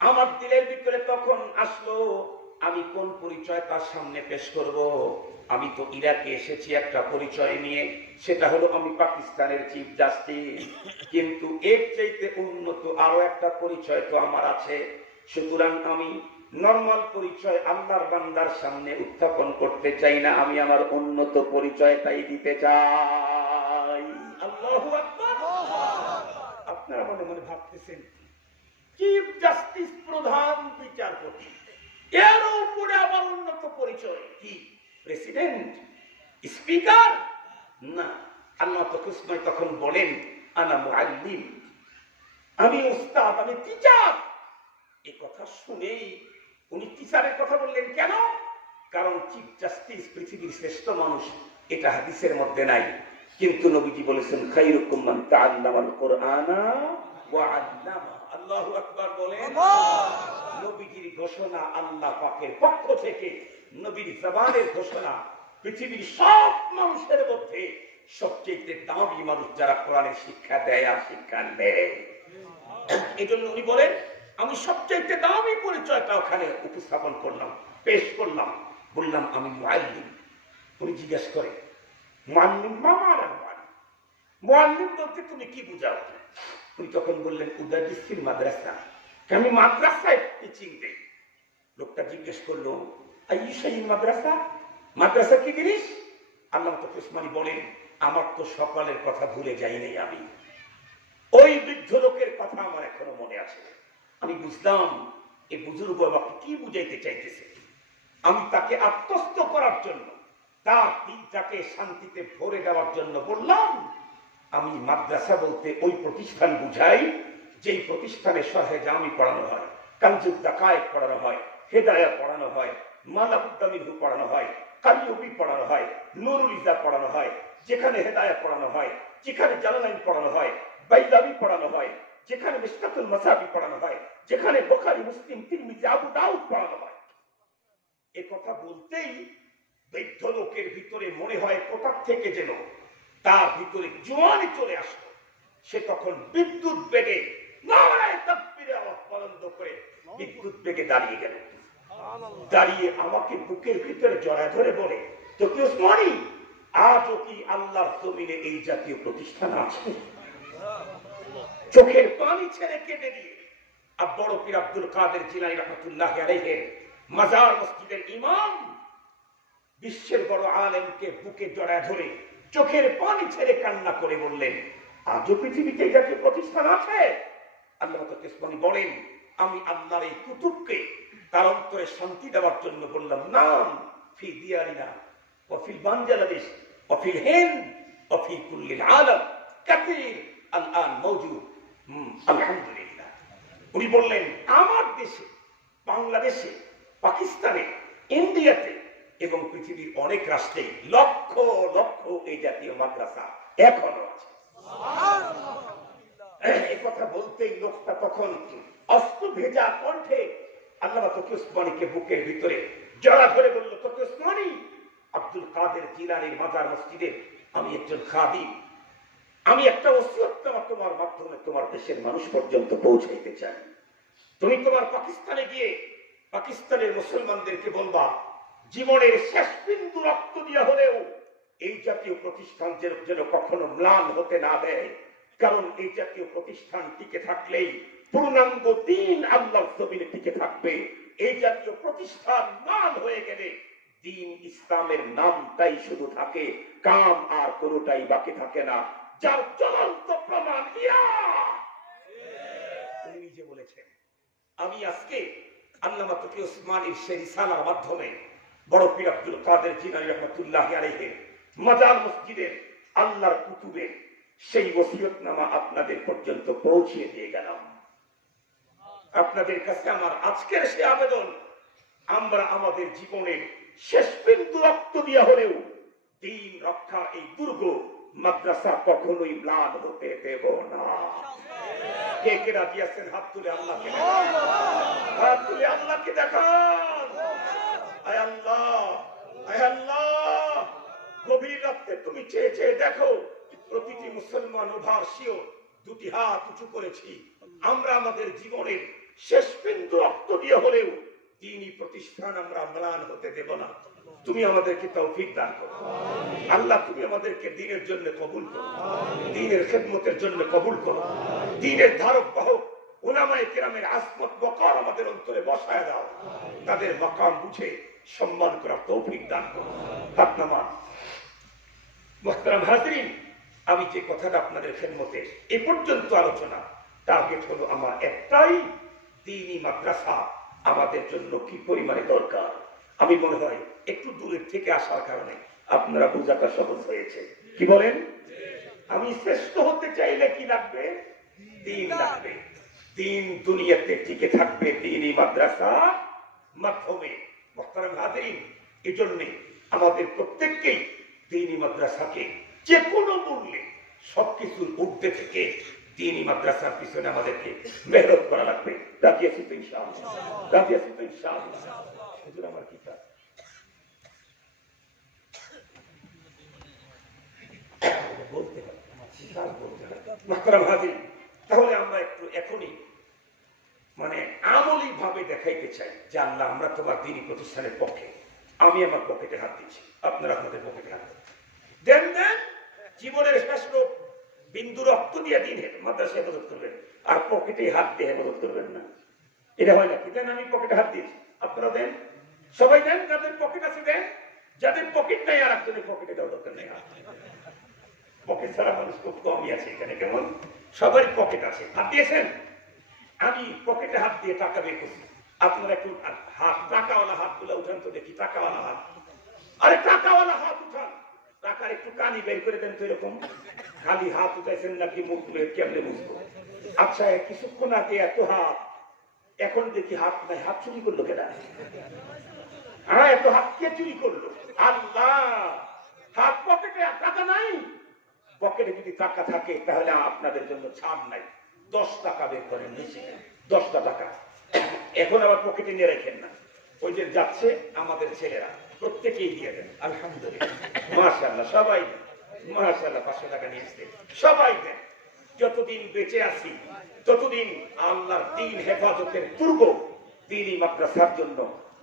আমার দিলের ভিতরে তখন আসলো আমি কোন পরিচয় তার সামনে পেশ করব। আমি তো ইরাকে এসেছি একটা পরিচয় নিয়ে, সেটা হলো আমি পাকিস্তানের চিফ জাস্টিস। কিন্তু এর চাইতে উন্নত আরো একটা পরিচয় তো আমার আছে। সুতরাং আমি নরমাল পরিচয় আল্লাহর বান্দার সামনে উত্থাপন করতে চাই না, আমি আমার উন্নত পরিচয়টাই দিতে চাই। আল্লাহু আকবার। আপনারা মনে মনে ভাবতেছেন, চিফ জাস্টিস প্রধান বিচারপতি, এর উপরে আবার উন্নত পরিচয় কি? President, speaker? না। আল্লাহ তখন বলেন, আনা মুআল্লিম, আমি উস্তাদ, আমি টিচার। এই কথা শুনেই উনি টিচারের কথা বললেন কেন? কারণ চিফ জাস্টিস পৃথিবীর শ্রেষ্ঠ মানুষ, এটা হাদিসের মধ্যে নাই। কিন্তু নবীজি বলেছেন, খায়রুকুম মান তাআল্লামাল কুরআনা ওয়া আল্লামা। আল্লাহু আকবার বলেন। নবীজির ঘোষণা আল্লাহ পাকের পক্ষ থেকে, নবীর জবানের ঘোষণা। পৃথিবীর সব মানুষের মধ্যে সবচেয়ে দামি মানুষ যারা কোরআনের শিক্ষা দেয় আর শিক্ষা নেয়। এই জন্য উনি বলেন, আমি সবচেয়ে দামি পরিচয়টা ওখানে উপস্থাপন করলাম, পেশ করলাম। বললাম আমি মুআল্লিম। উনি জিজ্ঞেস করে, মুআল্লিম মামার মুআল্লিম বলতে তুমি কি বুঝাও? উনি তখন বললেন, উদারিসিল মাদ্রাসা, আমি মাদ্রাসায় টিচিং দেই। লোকটা জিজ্ঞেস করলো, আইয়ু শাইইন মাদ্রাসা, মাদ্রাসা কি জিনিস? আল্লামা তকি ওসমানী বলেন, আমার তো সকালের কথা ভুলে যাই নাই আমি। ওই বৃদ্ধ লোকের কথা আমার এখনো মনে আছে। আমি বুঝলাম এই বুজুর্গ আমাকে কি বুঝাইতে চাইতেছে। আমি তাকে আত্মস্থ করার জন্য, তার দিনটাকে শান্তিতে ভরে দেওয়ার জন্য বললাম, আমি মাদ্রাসা বলতে ওই প্রতিষ্ঠান বুঝাই যেই প্রতিষ্ঠানে শরহে জামি পড়ানো হয়, কানজুদ দাকায়েক পড়ানো হয়, হেদায়া পড়ানো হয়, মালাবুদ্দামিনহু পড়ানো হয়, কালিউবি পড়ানো হয়, নুরুল ইজা পড়ানো হয়, যেখানে হেদায়া পড়ানো হয়, যেখানে জালালাইন পড়ানো হয়, বাইজাবি পড়ানো হয়, যেখানে মিশকাতুল মাসাবি পড়ানো হয়, যেখানে বুখারী, মুসলিম, তিরমিজি, আবু দাউদ পড়ানো হয়। এ কথা বলতেই বৃদ্ধ লোকের ভিতরে মনে হয় কোথা থেকে যেন তার ভিতরে জোয়ানি চলে আসলো। সে তখন বিদ্যুৎ বেগে নারায়ে তাকবীরের আওয়াজ বুলন্দ করে বিদ্যুৎ বেগে দাঁড়িয়ে গেল। দাঁড়িয়ে আমাকে বুকের ভিতরে জড়ায় ধরে বলে, তকি ওসমানী, আজও কি আল্লাহর জমিনে এই জাতীয় প্রতিষ্ঠান আছে? চোখের পানি ছেড়ে কেঁদে দিয়ে বড় পীর আব্দুল কাদের জিলানী রাহমাতুল্লাহি আলাইহির মাজার মসজিদের ইমাম বিশ্বের বড় আলেমকে বুকে জড়ায় ধরে চোখের পানি ছেড়ে কান্না করে বললেন, আজও পৃথিবীতে এই জাতীয় প্রতিষ্ঠান আছে? আল্লাহ ওসমানী বলেন, আমি আল্লাহর এই কুতুবকে তার অন্তরে শান্তি দেওয়ার জন্য বললাম, নাম ফি দিয়ারিনা ওয়া ফিল বাংলাদেশ ওয়া ফিল হিন্দ ওয়া ফি কুল্লিল আলাম কাসীর আলআন মাওজুদ। আলহামদুলিল্লাহ। উনি বললেন, আমার দেশে, বাংলাদেশে, পাকিস্তানে, ইন্ডিয়াতে এবং পৃথিবীর অনেক রাষ্ট্রে লক্ষ লক্ষ এই জাতীয় মাদ্রাসা এখনো আছে। এই কথা বলতেই লোকটা তখন অস্ত্র ভেজা কণ্ঠে আল্লামা তকি ওসমানীকে বুকের ভিতরে জড়া ধরে বলল, তকি ওসমানী, আব্দুল কাদের জিলানীর মাজার মসজিদে আমি একজন খাদিম, আমি একটা ওসিয়তনামা তোমার মাধ্যমে তোমার দেশের মানুষ পর্যন্ত পৌঁছাইতে চাই। তুমি তোমার পাকিস্তানে গিয়ে পাকিস্তানের মুসলমানদেরকে বলবা, জীবনের শেষ বিন্দু রক্ত দিয়ে হলেও এই জাতীয় প্রতিষ্ঠান যেন কখনো ম্লান হতে না দেয়, কারণ এই জাতীয় প্রতিষ্ঠান টিকে থাকলেই পূর্ণাঙ্গ দ্বীন আল্লাহর জমিনে টিকে থাকবে। এই জাতীয় প্রতিষ্ঠান ম্লান হয়ে গেলে দ্বীন ইসলামের নামটাই শুধু থাকে, কাম আর কোনোটাই বাকি থাকে না, যার চলন্ত প্রমাণ উনি নিজে বলেছেন। আমি আজকে আল্লামা তকি ওসমানীর সেই রিসালার মাধ্যমে বড় পীর আব্দুল কাদের জিলানী রাহমাতুল্লাহি আলাইহির মাজার মসজিদের আল্লাহর কুতুবের সেই ওসিয়তনামা আপনাদের পর্যন্ত পৌঁছিয়ে দিয়ে গেলাম। আপনাদের কাছে আমার আজকের সে আবেদন, আমরা আমাদের জীবনের শেষ বিন্দু রক্ত দিয়ে হলেও দ্বীন রক্ষার এই দুর্গ মাদ্রাসা কখনোই ম্লান হতে দেব না। কে কে রাজি আছেন? হাত তুলে আল্লাহকে দেখান, হাত তুলে আল্লাহকে দেখান। আয় আল্লাহ, আয় আল্লাহ, গভীর রাতে তুমি চেয়ে চেয়ে দেখো, প্রতিটি মুসলমান ওভারসিও দুটি হাত উঁচু করেছি। আমরা আমাদের জীবনের শেষ বিন্দু রক্ত দিয়ে হলেও দ্বীনি প্রতিষ্ঠান আমরা ম্লান হতে দেব না। তুমি আমাদেরকে তৌফিক দান করো আল্লাহ, তুমি আমাদেরকে দ্বীনের জন্য কবুল করো, দ্বীনের খেদমতের জন্য কবুল করো, দ্বীনের ধারক বাহক উলামায়ে কেরামের আজমত বকার আমাদের অন্তরে বসায় দাও, তাদের মাকাম বুঝে সম্মান করার তৌফিক দান করো। হাত নামান। মুহতারাম হাজরিন, আমি যে কথাটা আপনাদের খেদমতে এ পর্যন্ত আলোচনা, টার্গেট হলো আমার একটাই, দ্বীনি মাদ্রাসা আমাদের জন্য কি পরিমাণে দরকার। আমি মনে হয় একটু দূরের থেকে আসার কারণে আপনারা বোঝাটা সহজ হয়েছে। কি বলেন? আমি শ্রেষ্ঠ হতে চাইলে কি লাগবে? দ্বীন লাগবে। দ্বীন দুনিয়াতে টিকে থাকবে দ্বীনি মাদ্রাসা মাধ্যমে। মুহতারাম হাজরিন, এই জন্যে আমাদের প্রত্যেককেই দ্বীনি মাদ্রাসাকে যে কোনো মূল্যে সবকিছুর ঊর্ধ্বে থেকে দ্বীনি মাদ্রাসার পিছনে আমাদেরকে মেহনত করা লাগবে। রাজি আছি তো ইনশাআল্লাহ? রাজি আছি তো ইনশাআল্লাহ? হুজুর আমার কিতাব বলতে হবে, আমার কিতাব বলতে হবে। মুহতারাম হাজরিন, তাহলে আমরা একটু এখনই মানে আমলি ভাবে দেখাইতে চাই যে আল্লাহ, আমরা তোমার দ্বীনি প্রতিষ্ঠানের পক্ষে। আমি আমার পকেটে হাত দিচ্ছি, আপনারা আপনাদের পকেটে হাত দেন। দেন জীবনের শেষ বিন্দু রক্ত দিয়ে দিন মাদ্রাসা হেফাজত করবেন, আর পকেটে হাত দিয়ে হেফাজত করবেন না। এটা হয় নাকি? দেন, আমি পকেটে হাত দিয়েছি, আপনারা দেন, সবাই দেন। যাদের পকেট আছে দেন, যাদের পকেট নাই আর একজনের পকেটে দেওয়া দরকার নেই। পকেট ছাড়া মানুষ খুব কমই আছে এখানে, কেমন সবারই পকেট আছে। হাত দিয়েছেন? আমি পকেটে হাত দিয়ে টাকা বের করছি, আপনারা একটু হাত, টাকাওয়ালা হাত গুলো উঠান তো দেখি। টাকাওয়ালা হাত, আরে টাকাওয়ালা হাত উঠান, টাকার একটু কানি বের করে দেন তো এরকম। খালি হাত উঠাইছেন নাকি মুখ কেমনে বুঝবো? আচ্ছা কিছুক্ষণ আগে এত হাত, এখন দেখি হাত নাই, হাত চুরি করলো কেনা? হ্যাঁ, এত হাত কে চুরি করলো? আল্লাহ, হাত পকেটে টাকা নাই? পকেটে যদি টাকা থাকে তাহলে আপনাদের জন্য ছাড় নাই। 10 টাকা বের করেন নিচে, 10টা টাকা। এখন আবার পকেটে নিয়ে রেখেন না, ওই যে যাচ্ছে আমাদের ছেলেরা প্রত্যেকেই দিয়ে দেন। আলহামদুলিল্লাহ, মাশাআল্লাহ, সবাই দেন। মাশাআল্লাহ, 500 টাকা নিয়ে এসছে, সবাই দেন। যতদিন বেঁচে আছি ততদিন আল্লাহর দ্বীন হেফাজতের দুর্গ দ্বীনি মাদ্রাসার জন্য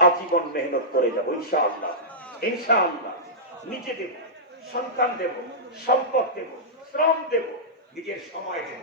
আজীবন মেহনত করে যাবো ইনশাআল্লাহ। ইনশাআল্লাহ নিজে দেব, সন্তান দেব, সম্পদ দেব, শ্রম দেব, নিজের সময় দেব।